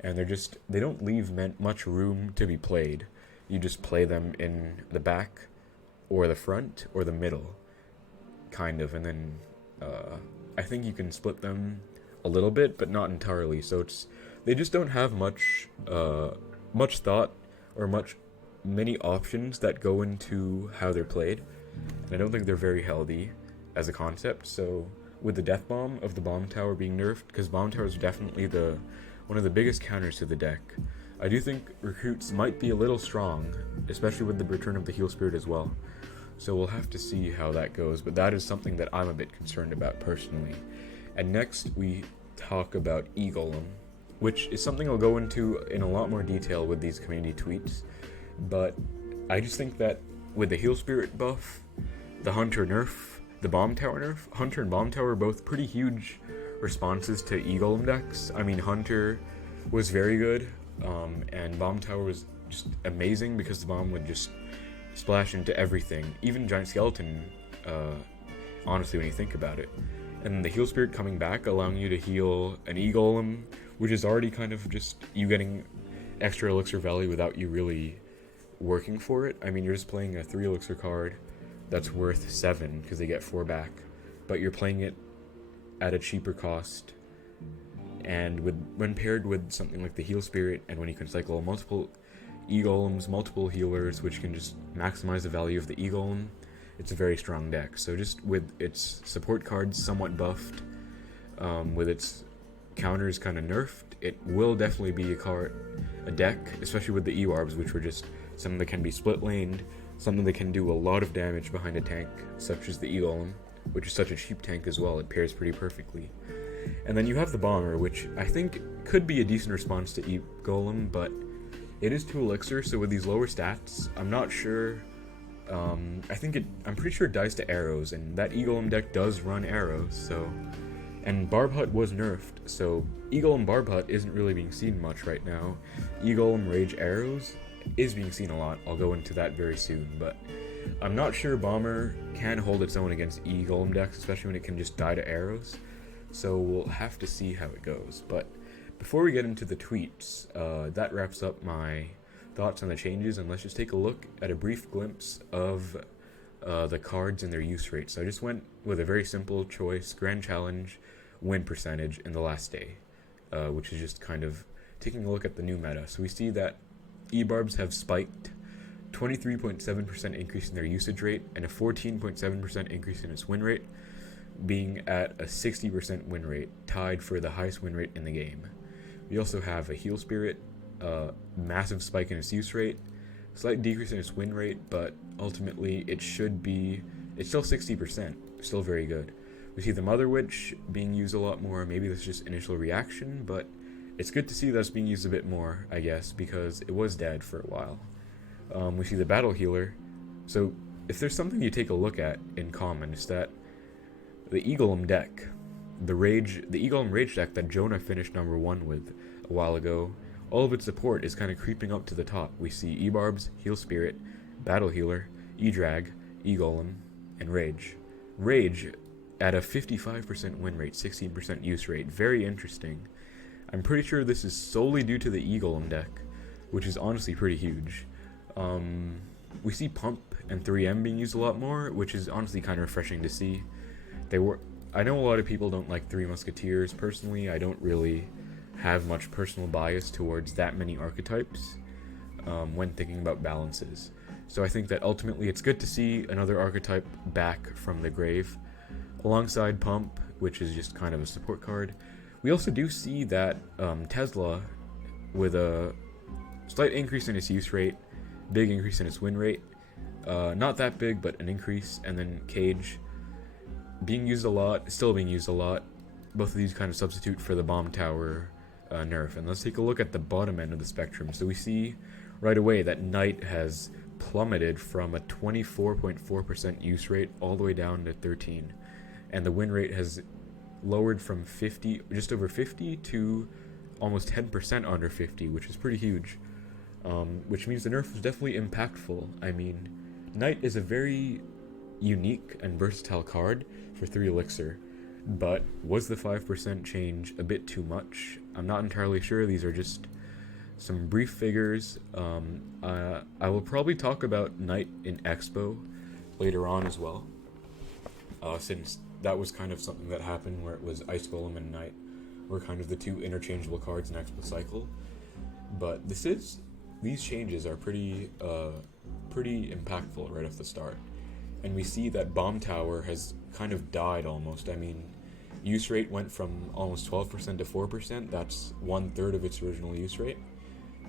And they don't leave much room to be played. You just play them in the back, or the front, or the middle, kind of, and then I think you can split them a little bit, but not entirely. So they just don't have much thought or many options that go into how they're played, and I don't think they're very healthy as a concept. So with the Death Bomb of the Bomb Tower being nerfed, because Bomb Tower is definitely one of the biggest counters to the deck, I do think Recruits might be a little strong, especially with the return of the Heal Spirit as well. So we'll have to see how that goes, but that is something that I'm a bit concerned about personally. And next we talk about E-Golem, which is something I'll go into in a lot more detail with these community tweets, but I just think that with the Heal Spirit buff, the Hunter nerf, the Bomb Tower nerf, Hunter and Bomb Tower are both pretty huge responses to E-Golem decks. I mean, Hunter was very good, and Bomb Tower was just amazing because the bomb would just splash into everything, even Giant Skeleton, honestly, when you think about it. And the Heal Spirit coming back, allowing you to heal an E-Golem, which is already kind of just you getting extra elixir value without you really working for it. I mean, you're just playing a 3 elixir card that's worth 7 because they get 4 back, but you're playing it at a cheaper cost. And when paired with something like the Heal Spirit, and when you can cycle multiple E-Golems, multiple healers, which can just maximize the value of the E-Golem, it's a very strong deck. So just with its support cards somewhat buffed, with its counters kind of nerfed, it will definitely be a deck, especially with the E-Warbs, which were just something that can be split laned, something that can do a lot of damage behind a tank, such as the E-Golem, which is such a cheap tank as well. It pairs pretty perfectly. And then you have the Bomber, which I think could be a decent response to E-Golem, but it is 2 elixir, so with these lower stats, I'm not sure. I'm pretty sure it dies to arrows, and that E-Golem deck does run arrows, so And Barb Hut was nerfed, so Eagle and Barb Hut isn't really being seen much right now. Eagle and Rage Arrows is being seen a lot. I'll go into that very soon, but I'm not sure Bomber can hold its own against Eagle decks, especially when it can just die to arrows. So we'll have to see how it goes. But before we get into the tweets, that wraps up my thoughts on the changes, and let's just take a look at a brief glimpse of the cards and their use rate. So I just went with a very simple choice, Grand Challenge, win percentage in the last day, which is just kind of taking a look at the new meta. So we see that E-Barbs have spiked 23.7% increase in their usage rate and a 14.7% increase in its win rate, being at a 60% win rate, tied for the highest win rate in the game. We also have a Heal Spirit, massive spike in its use rate, slight decrease in its win rate, but ultimately it's still 60%, still very good. We see the Mother Witch being used a lot more. Maybe that's just initial reaction, but it's good to see that's being used a bit more, I guess, because it was dead for a while. We see the Battle Healer. So if there's something you take a look at in common, it's that the Eaglem deck, the Eaglem Rage deck that Jonah finished number 1 with a while ago, all of its support is kind of creeping up to the top. We see E-Barbs, Heal Spirit, Battle Healer, E-Drag, E-Golem, and Rage. Rage at a 55% win rate, 16% use rate. Very interesting. I'm pretty sure this is solely due to the E-Golem deck, which is honestly pretty huge. We see Pump and 3M being used a lot more, which is honestly kind of refreshing to see. I know a lot of people don't like Three Musketeers. Personally, I don't really have much personal bias towards that many archetypes when thinking about balances. So I think that ultimately it's good to see another archetype back from the grave, alongside Pump, which is just kind of a support card. We also do see that Tesla, with a slight increase in its use rate, big increase in its win rate, not that big, but an increase, and then Cage being used a lot, still being used a lot. Both of these kind of substitute for the Bomb Tower nerf. And let's take a look at the bottom end of the spectrum. So we see right away that Knight has plummeted from a 24.4% use rate all the way down to 13, and the win rate has lowered from just over 50 to almost 10% under 50, which is pretty huge. Which means the nerf was definitely impactful. I mean, Knight is a very unique and versatile card for 3 Elixir, but was the 5% change a bit too much? I'm not entirely sure. These are just some brief figures. I will probably talk about Knight in Xbow later on as well, since that was kind of something that happened where it was Ice Golem and Knight were kind of the 2 interchangeable cards in Xbow cycle. But these changes are pretty impactful right off the start. And we see that Bomb Tower has kind of died almost. I mean, use rate went from almost 12% to 4%. That's 1/3 of its original use rate.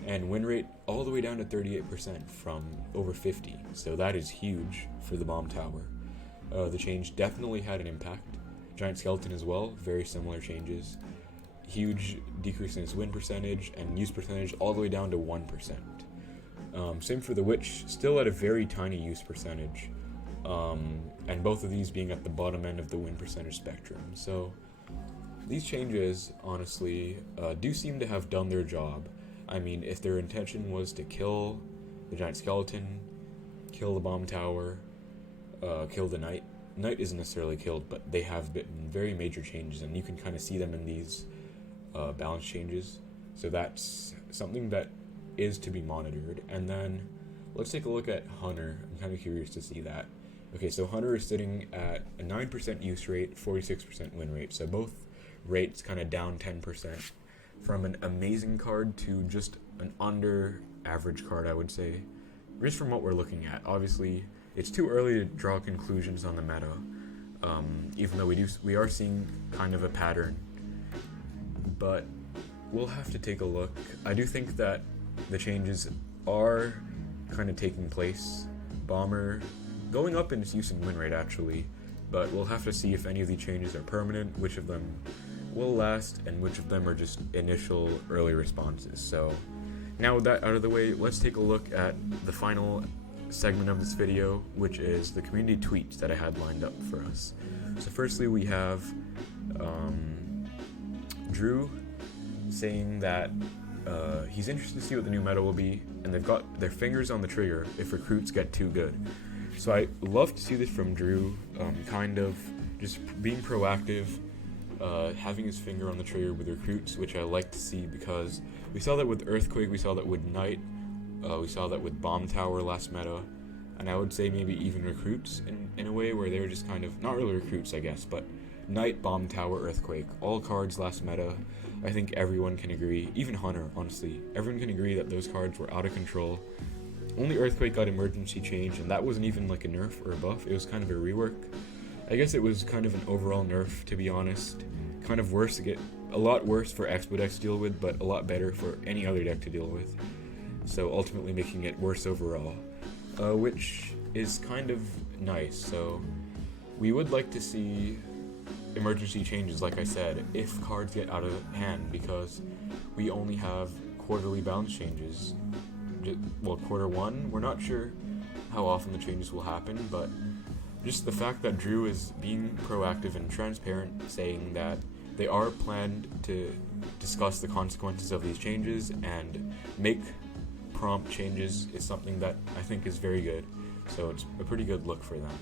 And win rate all the way down to 38% from over 50. So that is huge for the Bomb Tower. The change definitely had an impact. Giant Skeleton as well, very similar changes. Huge decrease in its win percentage and use percentage all the way down to 1%. Same for the Witch, still at a very tiny use percentage. And both of these being at the bottom end of the win percentage spectrum. So these changes, honestly, do seem to have done their job. I mean, if their intention was to kill the Giant Skeleton, kill the Bomb Tower, kill the Knight isn't necessarily killed, but they have been very major changes, and you can kind of see them in these balance changes. So that's something that is to be monitored. And then let's take a look at Hunter. I'm kind of curious to see that. Okay, so Hunter is sitting at a 9% use rate, 46% win rate. So both rates kind of down 10%. From an amazing card to just an under average card, I would say, just from what we're looking at. Obviously, it's too early to draw conclusions on the meta, even though we are seeing kind of a pattern, but we'll have to take a look. I do think that the changes are kind of taking place. Bomber going up in its use and win rate actually, but we'll have to see if any of the changes are permanent, which of them will last, and which of them are just initial early responses. So now with that out of the way, let's take a look at the final segment of this video, which is the community tweets that I had lined up for us. So firstly, we have Drew saying that he's interested to see what the new meta will be, and they've got their fingers on the trigger if recruits get too good. So I love to see this from Drew, kind of just being proactive, having his finger on the trigger with recruits, which I like to see because we saw that with Earthquake, we saw that with Knight, we saw that with Bomb Tower last meta, and I would say maybe even recruits in a way where they were just kind of, not really recruits I guess, but Knight, Bomb Tower, Earthquake, all cards last meta. I think everyone can agree, even Hunter, honestly, everyone can agree that those cards were out of control. Only Earthquake got emergency change, and that wasn't even like a nerf or a buff, it was kind of a rework. I guess it was kind of an overall nerf, to be honest. Kind of worse to get, a lot worse for Xbow decks to deal with, but a lot better for any other deck to deal with. So ultimately making it worse overall, which is kind of nice. So we would like to see emergency changes, like I said, if cards get out of hand, because we only have quarterly balance changes. Well, quarter one, we're not sure how often the changes will happen, but just the fact that Drew is being proactive and transparent, saying that they are planned to discuss the consequences of these changes and make prompt changes is something that I think is very good. So it's a pretty good look for them.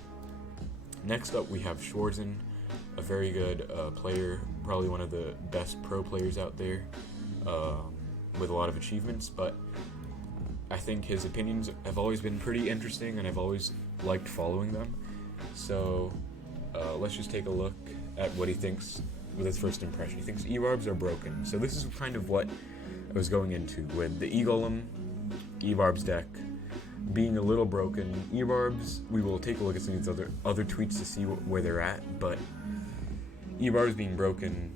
Next up, we have Schwarzen, a very good player, probably one of the best pro players out there, with a lot of achievements, but I think his opinions have always been pretty interesting and I've always liked following them. So let's just take a look at what he thinks with his first impression. He thinks E-Barbs are broken. So this is kind of what I was going into with the E-Golem, E-Barbs deck being a little broken. E-Barbs, we will take a look at some of these other tweets to see where they're at, but E-Barbs being broken,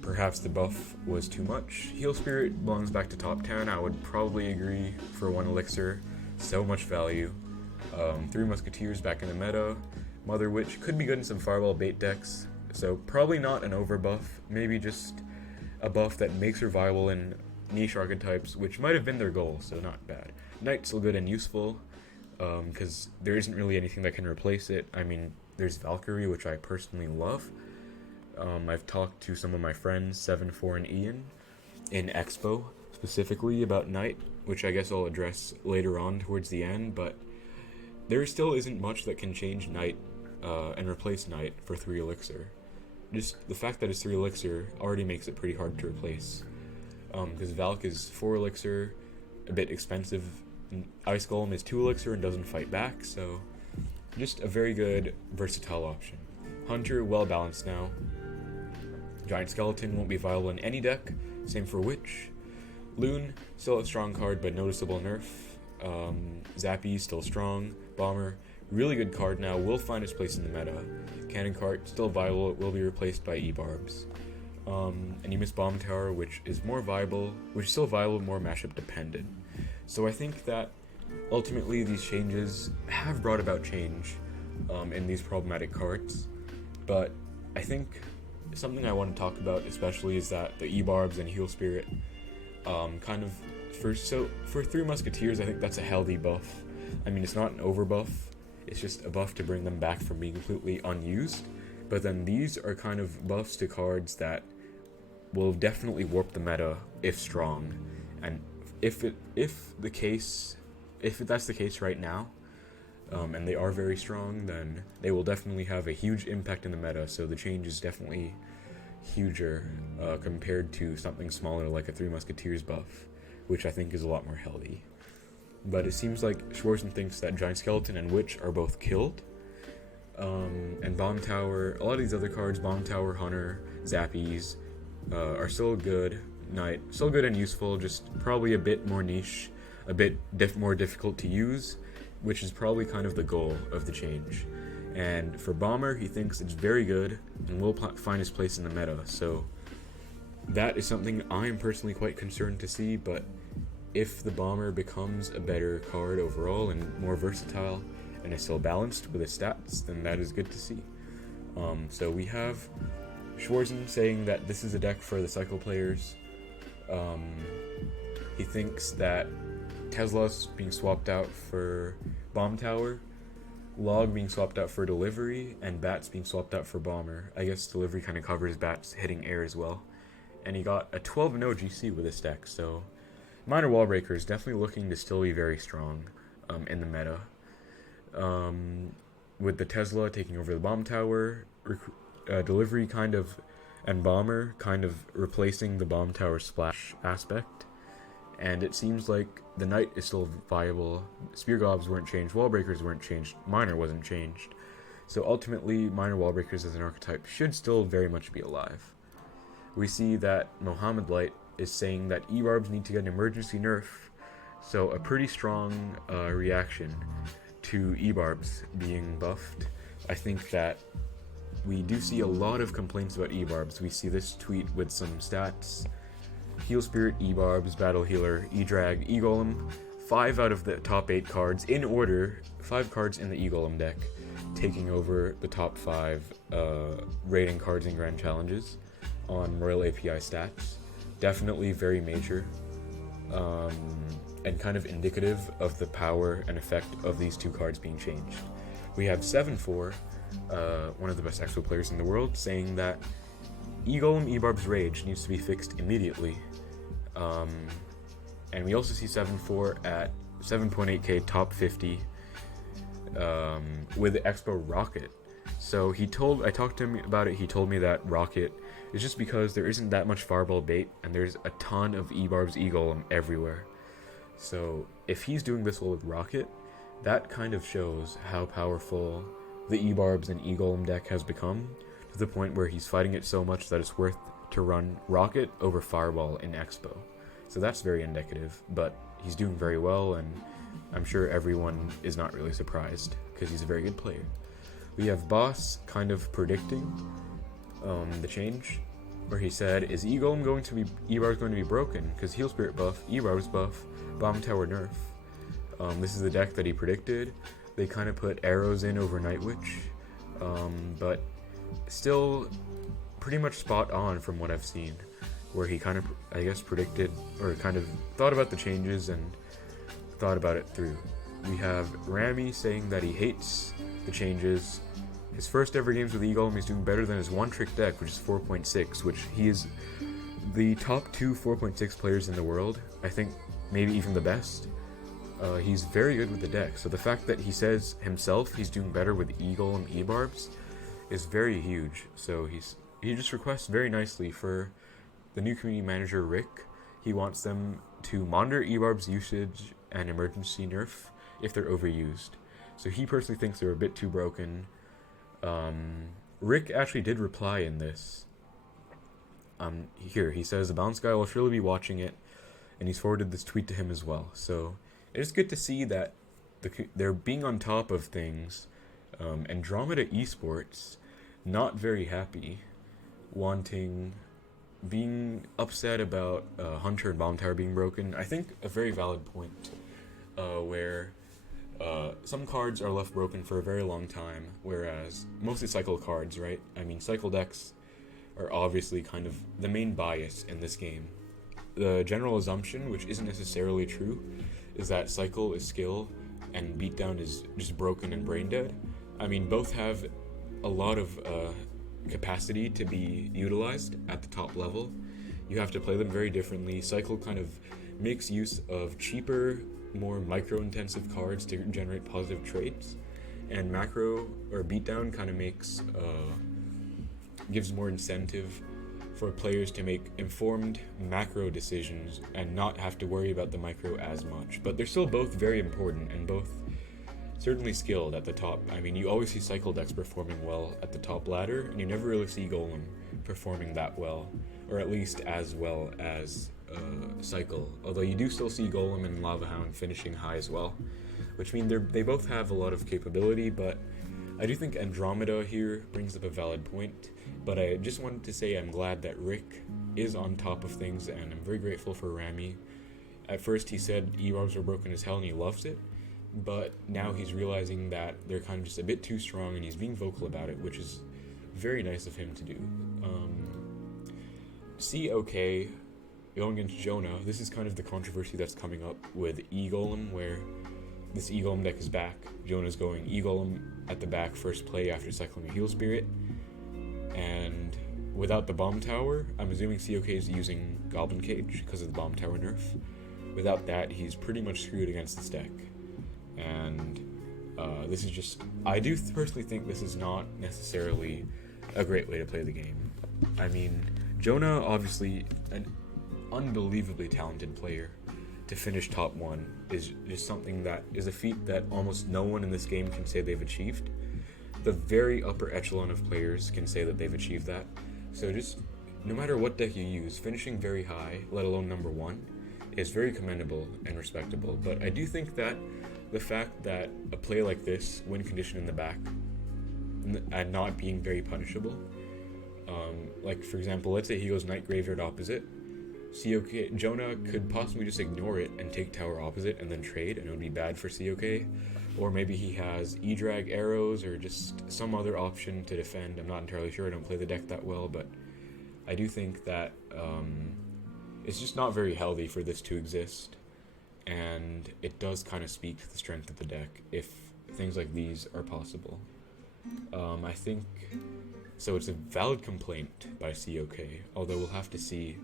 perhaps the buff was too much. Heal Spirit belongs back to top 10. I would probably agree for 1 elixir. So much value. 3 Musketeers back in the meta. Mother Witch could be good in some Fireball bait decks. So probably not an overbuff. Maybe just a buff that makes her viable in niche archetypes, which might have been their goal, so not bad. Knight's still good and useful, because there isn't really anything that can replace it. I mean, there's Valkyrie, which I personally love. I've talked to some of my friends, 7-4 and Ian, in Xbow, specifically about Knight, which I guess I'll address later on towards the end, but there still isn't much that can change Knight and replace Knight for 3 elixir. Just the fact that it's 3 elixir already makes it pretty hard to replace, because Valk is 4 elixir, a bit expensive. Ice Golem is 2 elixir and doesn't fight back, so just a very good versatile option. Hunter, well balanced now. Giant Skeleton won't be viable in any deck, same for Witch. Loon, still a strong card but noticeable nerf. Zappy, still strong. Bomber, really good card now, will find its place in the meta. Cannon Cart, still viable, it will be replaced by E-Barbs. And you miss Bomb Tower, which is more viable, which is still viable, more mashup dependent. So I think that ultimately these changes have brought about change in these problematic cards, but I think something I want to talk about especially is that the E-Barbs and Heal Spirit kind of, for 3 Musketeers, I think that's a healthy buff. I mean, it's not an overbuff, it's just a buff to bring them back from being completely unused, but then these are kind of buffs to cards that will definitely warp the meta if strong, and if that's the case right now, and they are very strong, then they will definitely have a huge impact in the meta, so the change is definitely huger compared to something smaller like a 3 Musketeers buff, which I think is a lot more healthy. But it seems like Schwarzen thinks that Giant Skeleton and Witch are both killed, and Bomb Tower, a lot of these other cards, Bomb Tower, Hunter, Zappies, are still good. Knight, still good and useful, just probably a bit more niche, a bit more difficult to use, which is probably kind of the goal of the change. And for Bomber, he thinks it's very good and will find his place in the meta, so that is something I am personally quite concerned to see, but if the Bomber becomes a better card overall and more versatile and is still balanced with his stats, then that is good to see. So we have Schwarzen saying that this is a deck for the cycle players. He thinks that Tesla's being swapped out for Bomb Tower, Log being swapped out for Delivery, and Bats being swapped out for Bomber. I guess Delivery kind of covers Bats hitting air as well. And he got a 12-0 GC with this deck, so Minor Wall Breaker is definitely looking to still be very strong in the meta. With the Tesla taking over the Bomb Tower, Delivery kind of, and Bomber kind of replacing the Bomb Tower splash aspect. And it seems like the Knight is still viable. Spear Gobs weren't changed, Wall Breakers weren't changed, Minor wasn't changed. So ultimately, Minor Wall Breakers as an archetype should still very much be alive. We see that Mohammed Light is saying that E-Barbs need to get an emergency nerf, so a pretty strong reaction to E-Barbs being buffed. I think that we do see a lot of complaints about E-Barbs. We see this tweet with some stats. Heal Spirit, E-Barbs, Battle Healer, E-Drag, E-Golem. 5 out of the top 8 cards in order, 5 cards in the E-Golem deck, taking over the top 5 rating cards in Grand Challenges on Royal API stats. Definitely very major, and kind of indicative of the power and effect of these 2 cards being changed. We have 7-4, one of the best Xbow players in the world, saying that E-Golem E-Barb's Rage needs to be fixed immediately. And we also see 7-4 at 7.8k top 50 with the Xbow Rocket. So I talked to him about it, he told me that Rocket is just because there isn't that much Fireball bait and there's a ton of E-Barbs E-Golem everywhere. So if he's doing this well with Rocket, that kind of shows how powerful the E-Barbs and E-Golem deck has become, to the point where he's fighting it so much that it's worth to run Rocket over Fireball in Xbow. So that's very indicative, but he's doing very well, and I'm sure everyone is not really surprised, because he's a very good player. We have Boss kind of predicting the change, where he said, is E-Golem going to be, E-Barbs going to be broken? Because Heal Spirit buff, E-Barbs buff, Bomb Tower nerf. This is the deck that he predicted. They kind of put arrows in over Night Witch, but still pretty much spot on from what I've seen, where he kind of, I guess, predicted, or kind of thought about the changes and thought about it through. We have Rami saying that he hates the changes. His first ever games with E-Golem, he's doing better than his one-trick deck, which is 4.6, which he is the top 2 4.6 players in the world. I think maybe even the best. He's very good with the deck, so the fact that he says himself he's doing better with E-Golem E-Barbs is very huge. So he just requests very nicely for the new community manager Rick. He wants them to monitor E-Barbs usage and emergency nerf if they're overused. So he personally thinks they're a bit too broken. Rick actually did reply in this. Here, he says, the Balance Guy will surely be watching it, and he's forwarded this tweet to him as well. So it's good to see that they're being on top of things. Andromeda Esports, not very happy, being upset about Hunter and Bomb Tower being broken. I think a very valid point, where some cards are left broken for a very long time, whereas mostly cycle cards, right? I mean, cycle decks are obviously kind of the main bias in this game. The general assumption, which isn't necessarily true, is that cycle is skill and beatdown is just broken and brain dead. I mean, both have a lot of capacity to be utilized at the top level. You have to play them very differently. Cycle kind of makes use of cheaper, more micro-intensive cards to generate positive traits, and macro or beatdown kind of gives more incentive for players to make informed macro decisions and not have to worry about the micro as much. But they're still both very important and both certainly skilled at the top. I mean, you always see cycle decks performing well at the top ladder, and you never really see Golem performing that well, or at least as well as cycle. Although you do still see Golem and Lava Hound finishing high as well, which mean they both have a lot of capability. But I do think Andromeda here brings up a valid point. But I just wanted to say I'm glad that Rick is on top of things, and I'm very grateful for Rami. At first he said E-Barbs were broken as hell and he loves it, but now he's realizing that they're kind of just a bit too strong, and he's being vocal about it, which is very nice of him to do. COK going against Jonah, this is kind of the controversy that's coming up with E-Golem, where this E-Golem deck is back. Jonah's going E-Golem at the back first play after cycling a Heal Spirit, and without the Bomb Tower, I'm assuming COK is using Goblin Cage because of the Bomb Tower nerf. Without that, he's pretty much screwed against this deck. And this is just... I do personally think this is not necessarily a great way to play the game. I mean, Jonah, obviously an unbelievably talented player. To finish top 1 is just something that is a feat that almost no one in this game can say they've achieved. The very upper echelon of players can say that they've achieved that. So just, no matter what deck you use, finishing very high, let alone number 1, is very commendable and respectable. But I do think that the fact that a play like this, win condition in the back, and not being very punishable, like for example, let's say he goes Knight Graveyard opposite, COK, Jonah could possibly just ignore it and take tower opposite and then trade, and it would be bad for COK. Or maybe he has E-Drag arrows or just some other option to defend. I'm not entirely sure, I don't play the deck that well, but I do think that it's just not very healthy for this to exist, and it does kind of speak to the strength of the deck if things like these are possible. I think, so it's a valid complaint by COK, although we'll have to see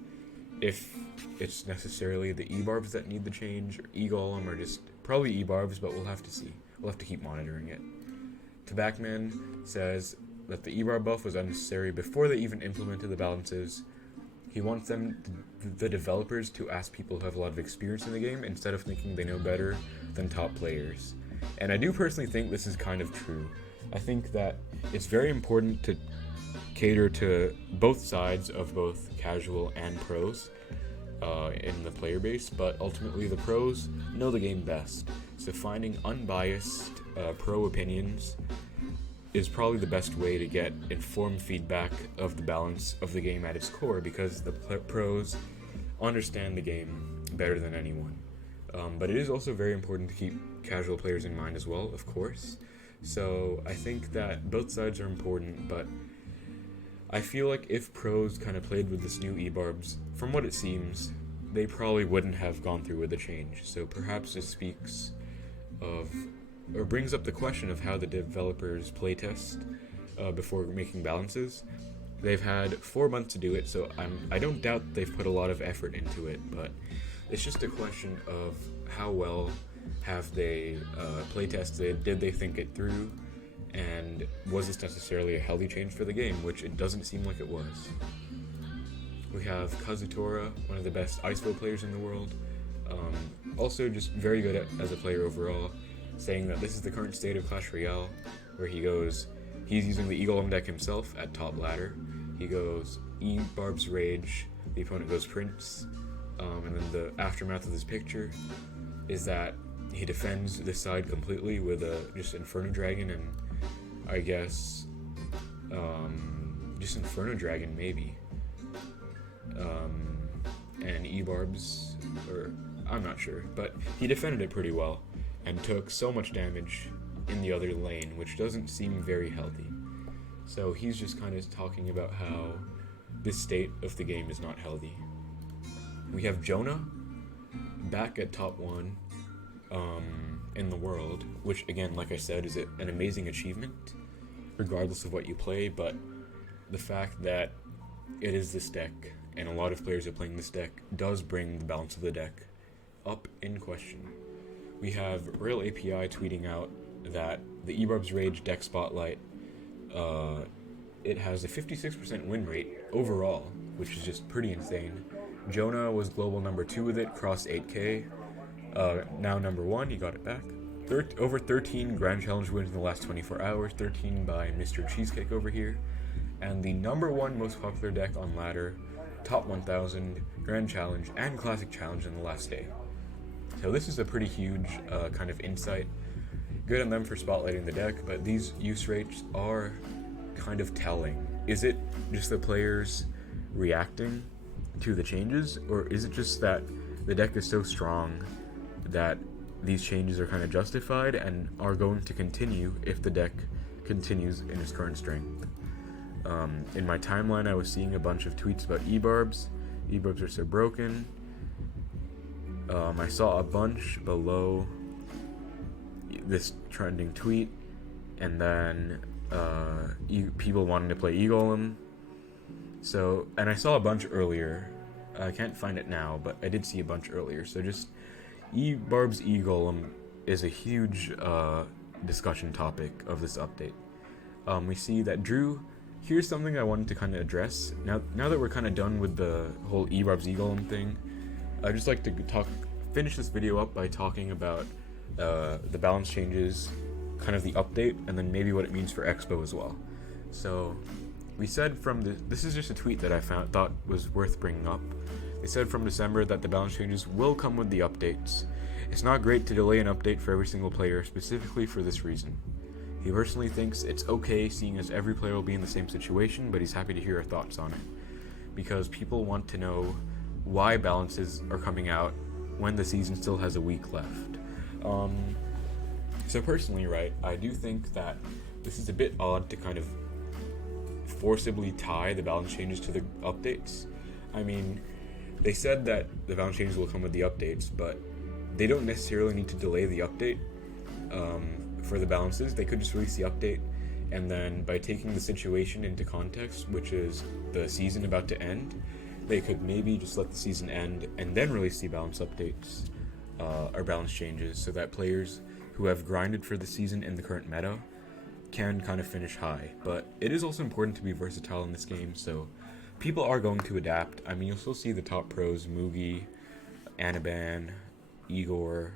if it's necessarily the E-Barbs that need the change, or E-Golem, or just probably E-Barbs, but we'll have to see. We'll have to keep monitoring it. Tabacman says that the E-Barb buff was unnecessary before they even implemented the balances. He wants the developers to ask people who have a lot of experience in the game instead of thinking they know better than top players. And I do personally think this is kind of true. I think that it's very important to cater to both sides of both casual and pros in the player base, but ultimately the pros know the game best. So finding unbiased pro opinions is probably the best way to get informed feedback of the balance of the game at its core, because the pros understand the game better than anyone. But it is also very important to keep casual players in mind as well, of course. So I think that both sides are important, but I feel like if pros kind of played with this new E-Barbs, from what it seems, they probably wouldn't have gone through with the change. So perhaps this speaks of, or brings up the question of how the developers playtest before making balances. They've had 4 months to do it, so I don't doubt they've put a lot of effort into it, but it's just a question of how well have they playtested, did they think it through, and was this necessarily a healthy change for the game, which it doesn't seem like it was. We have Kazutora, one of the best Xbow players in the world, also just very good as a player overall, saying that this is the current state of Clash Royale, where he's using the E-Golem deck himself at top ladder. He goes E-Barb's Rage, the opponent goes Prince, and then the aftermath of this picture is that he defends this side completely with just Inferno Dragon and I guess just Inferno Dragon maybe, and E-Barbs, or I'm not sure, but he defended it pretty well and took so much damage in the other lane, which doesn't seem very healthy. So he's just kind of talking about how this state of the game is not healthy. We have Jonah back at top 1 in the world, which again, like I said, is an amazing achievement regardless of what you play, but the fact that it is this deck and a lot of players are playing this deck does bring the balance of the deck up in question. We have Rail API tweeting out that the E-Barb's Rage deck spotlight, it has a 56% win rate overall, which is just pretty insane. Jonah was global number 2 with it, crossed 8k. Now number 1, he got it back. Over 13 Grand Challenge wins in the last 24 hours, 13 by Mr. Cheesecake over here. And the number 1 most popular deck on ladder, top 1000, Grand Challenge, and Classic Challenge in the last day. So this is a pretty huge kind of insight. Good on them for spotlighting the deck, but these use rates are kind of telling. Is it just the players reacting to the changes, or is it just that the deck is so strong that these changes are kind of justified and are going to continue if the deck continues in its current strength? In my timeline, I was seeing a bunch of tweets about E-Barbs, eBurbs are so broken. I saw a bunch below this trending tweet, and then people wanting to play E-Golem. So, and I saw a bunch earlier. I can't find it now, but I did see a bunch earlier. So just eBarb's E-Golem is a huge discussion topic of this update. We see that Drew. Here's something I wanted to kind of address. Now that we're kind of done with the whole eBarb's E-Golem thing, I'd just like to finish this video up by talking about the balance changes, kind of the update, and then maybe what it means for Xbow as well. So, we said this is just a tweet that I thought was worth bringing up. They said from December that the balance changes will come with the updates. It's not great to delay an update for every single player, specifically for this reason. He personally thinks it's okay, seeing as every player will be in the same situation, but he's happy to hear our thoughts on it, because people want to know why balances are coming out when the season still has a week left. So personally, right, I do think that this is a bit odd to kind of forcibly tie the balance changes to the updates. I mean, they said that the balance changes will come with the updates, but they don't necessarily need to delay the update for the balances. They could just release the update, and then by taking the situation into context, which is the season about to end, they could maybe just let the season end and then release the balance updates or balance changes, so that players who have grinded for the season in the current meta can kind of finish high. But it is also important to be versatile in this game, so people are going to adapt. I mean, you'll still see the top pros, Mugi, Anaban, Igor,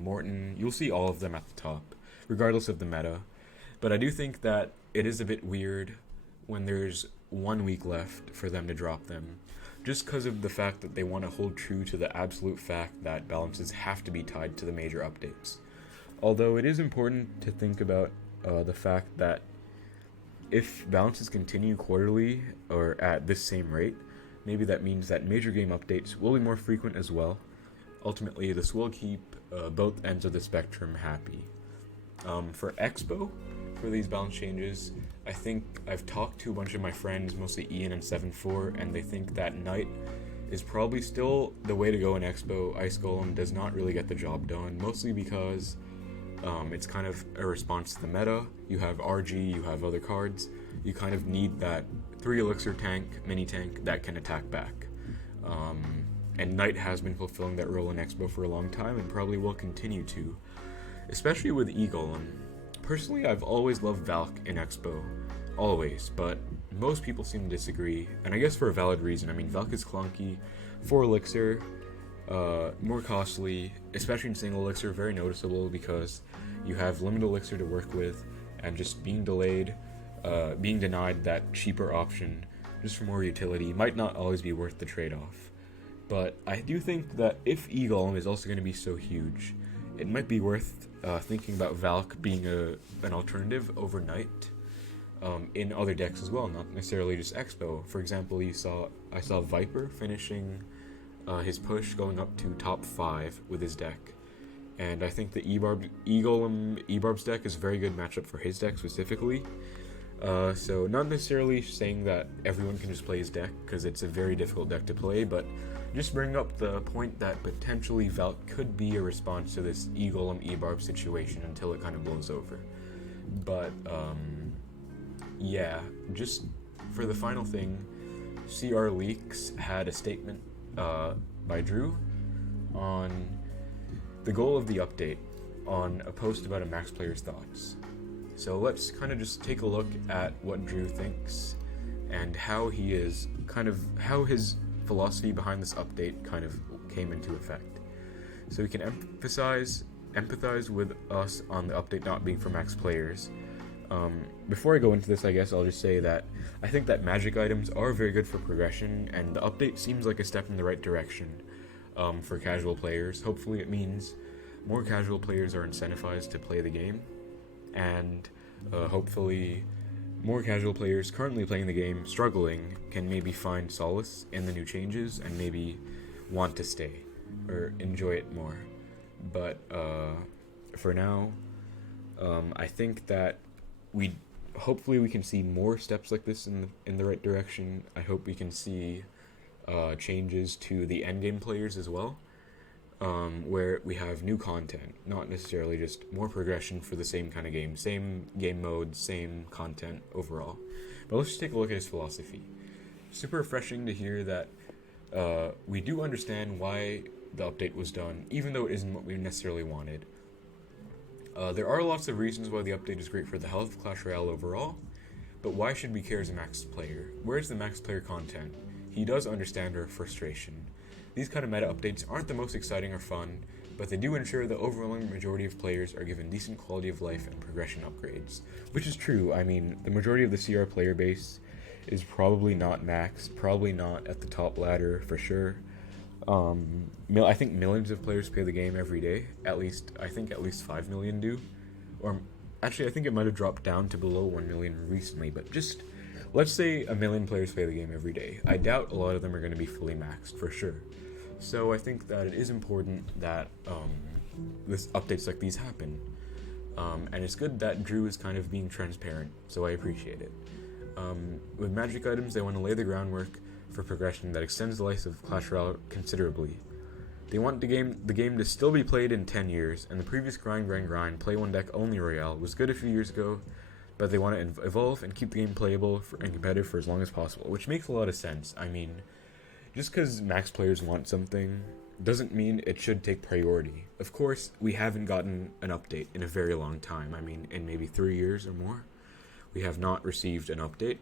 Morton. You'll see all of them at the top, regardless of the meta. But I do think that it is a bit weird when there's 1 week left for them to drop them, just because of the fact that they want to hold true to the absolute fact that balances have to be tied to the major updates. Although it is important to think about the fact that if balances continue quarterly or at this same rate, maybe that means that major game updates will be more frequent as well. Ultimately, this will keep both ends of the spectrum happy. For Xbow, for these balance changes, I think I've talked to a bunch of my friends, mostly Ian and 7-4, and they think that Knight is probably still the way to go in Xbow. Ice Golem does not really get the job done, mostly because it's kind of a response to the meta. You have RG, you have other cards. You kind of need that 3 elixir tank, mini tank, that can attack back. And Knight has been fulfilling that role in Xbow for a long time and probably will continue to, especially with E-Golem. Personally, I've always loved Valk in Xbow, always, but most people seem to disagree, and I guess for a valid reason. I mean, Valk is clunky, 4 elixir, more costly, especially in single elixir, very noticeable because you have limited elixir to work with, and just being delayed, being denied that cheaper option just for more utility might not always be worth the trade-off. But I do think that if E-Golem is also going to be so huge, it might be worth thinking about Valk being an alternative over Knight in other decks as well, not necessarily just Xbow. For example, I saw Viper finishing his push going up to top 5 with his deck, and I think the E-Golem eBarb's deck is a very good matchup for his deck specifically. So not necessarily saying that everyone can just play his deck, because it's a very difficult deck to play, but just bring up the point that potentially Valk could be a response to this E-Golem eBarb situation until it kind of blows over. But yeah, just for the final thing, CR Leaks had a statement by Drew on the goal of the update on a post about a max player's thoughts. So let's kind of just take a look at what Drew thinks and how his philosophy behind this update kind of came into effect. So we can empathize with us on the update not being for max players. Before I go into this, I guess I'll just say that I think that magic items are very good for progression, and the update seems like a step in the right direction for casual players. Hopefully it means more casual players are incentivized to play the game, and hopefully more casual players currently playing the game, struggling, can maybe find solace in the new changes and maybe want to stay or enjoy it more. But for now, I think that hopefully we can see more steps like this in the right direction. I hope we can see changes to the endgame players as well, where we have new content, not necessarily just more progression for the same kind of game, same game mode, same content overall. But let's just take a look at his philosophy. Super refreshing to hear that we do understand why the update was done, even though it isn't what we necessarily wanted. There are lots of reasons why the update is great for the health of Clash Royale overall, but why should we care as a max player? Where's the max player content? He does understand our frustration. These kind of meta updates aren't the most exciting or fun, but they do ensure the overwhelming majority of players are given decent quality of life and progression upgrades. Which is true. I mean, the majority of the CR player base is probably not maxed, probably not at the top ladder for sure. I think millions of players play the game every day. I think at least 5 million do. Or actually, I think it might have dropped down to below 1 million recently, but just let's say 1 million players play the game every day. I doubt a lot of them are going to be fully maxed for sure. So I think that it is important that this updates like these happen. And it's good that Drew is kind of being transparent, so I appreciate it. With magic items, they want to lay the groundwork for progression that extends the life of Clash Royale considerably. They want the game to still be played in 10 years, and the previous grind, play one deck only Royale was good a few years ago, but they want to evolve and keep the game playable and competitive for as long as possible, which makes a lot of sense. I mean, just because max players want something doesn't mean it should take priority. Of course, we haven't gotten an update in a very long time. I mean, in maybe 3 years or more, we have not received an update.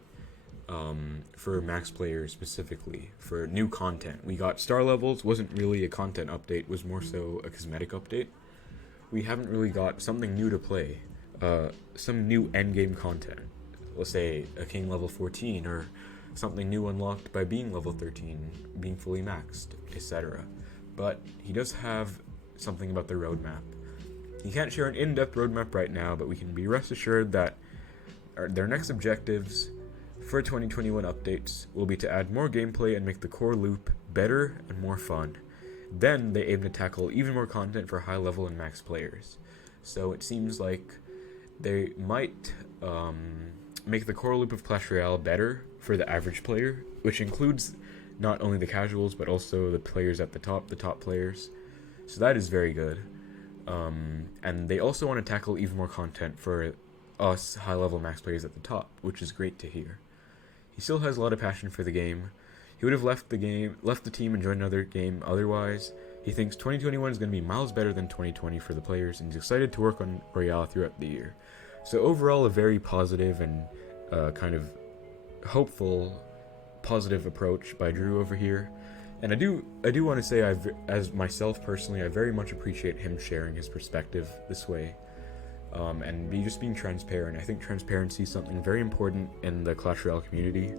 For max players specifically, for new content. We got star levels, wasn't really a content update, was more so a cosmetic update. We haven't really got something new to play, some new endgame content. Let's say a king level 14, or something new unlocked by being level 13, being fully maxed, etc. But he does have something about the roadmap. He can't share an in-depth roadmap right now, but we can be rest assured that their next objectives for 2021 updates will be to add more gameplay and make the core loop better and more fun. Then they aim to tackle even more content for high level and max players. So it seems like they might make the core loop of Clash Royale better for the average player, which includes not only the casuals but also the players at the top players. So that is very good. And they also want to tackle even more content for us high level max players at the top, which is great to hear. He still has a lot of passion for the game. He would have left the team and joined another game otherwise. He thinks 2021 is going to be miles better than 2020 for the players, and he's excited to work on Royale throughout the year. So overall, a very positive and kind of hopeful, positive approach by Drew over here. And I do want to say, as myself personally, I very much appreciate him sharing his perspective this way. And just being transparent. I think transparency is something very important in the Clash Royale community.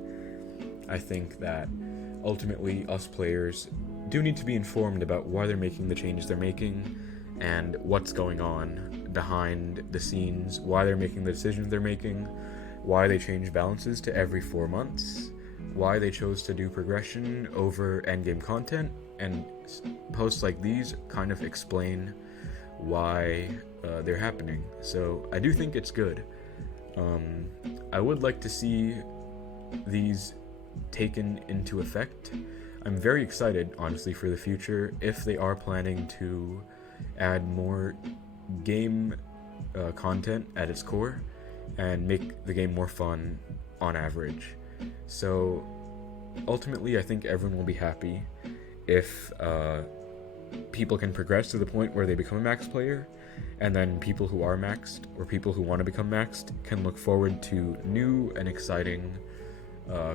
I think that ultimately us players do need to be informed about why they're making the changes they're making and what's going on behind the scenes, why they're making the decisions they're making, why they change balances to every 4 months, why they chose to do progression over endgame content, and posts like these kind of explain why they're happening. So I do think it's good. I would like to see these taken into effect. I'm very excited, honestly, for the future if they are planning to add more game content at its core and make the game more fun on average. So ultimately, I think everyone will be happy if people can progress to the point where they become a max player, and then people who are maxed or people who want to become maxed can look forward to new and exciting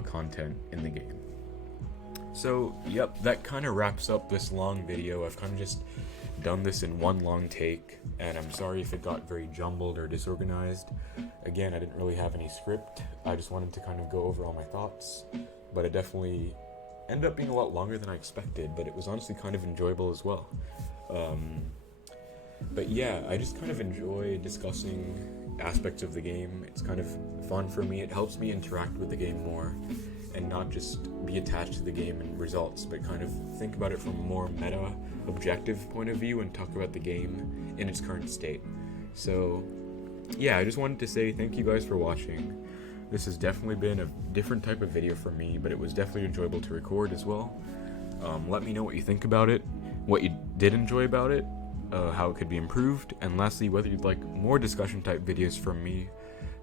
content in the game. So yep, that kind of wraps up this long video. I've kind of just done this in one long take, and I'm sorry if it got very jumbled or disorganized. Again, I didn't really have any script. I just wanted to kind of go over all my thoughts, but it definitely ended up being a lot longer than I expected, but it was honestly kind of enjoyable as well. But yeah, I just kind of enjoy discussing aspects of the game. It's kind of fun for me. It helps me interact with the game more and not just be attached to the game and results, but kind of think about it from a more meta, objective point of view and talk about the game in its current state. So yeah, I just wanted to say thank you guys for watching. This has definitely been a different type of video for me, but it was definitely enjoyable to record as well. Let me know what you think about it, what you did enjoy about it, how it could be improved, and lastly, whether you'd like more discussion type videos from me,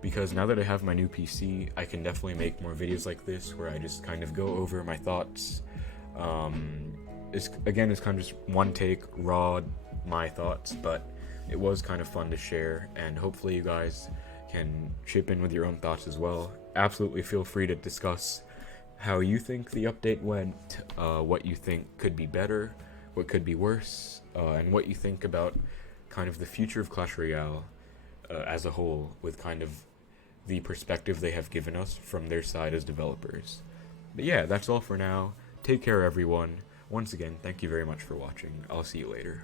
because now that I have my new PC, I can definitely make more videos like this, where I just kind of go over my thoughts. It's kind of just one take, raw, my thoughts, but it was kind of fun to share, and hopefully you guys can chip in with your own thoughts as well. Absolutely feel free to discuss how you think the update went, what you think could be better, what could be worse, and what you think about kind of the future of Clash Royale as a whole, with kind of the perspective they have given us from their side as developers. But yeah, that's all for now. Take care, everyone. Once again, thank you very much for watching. I'll see you later.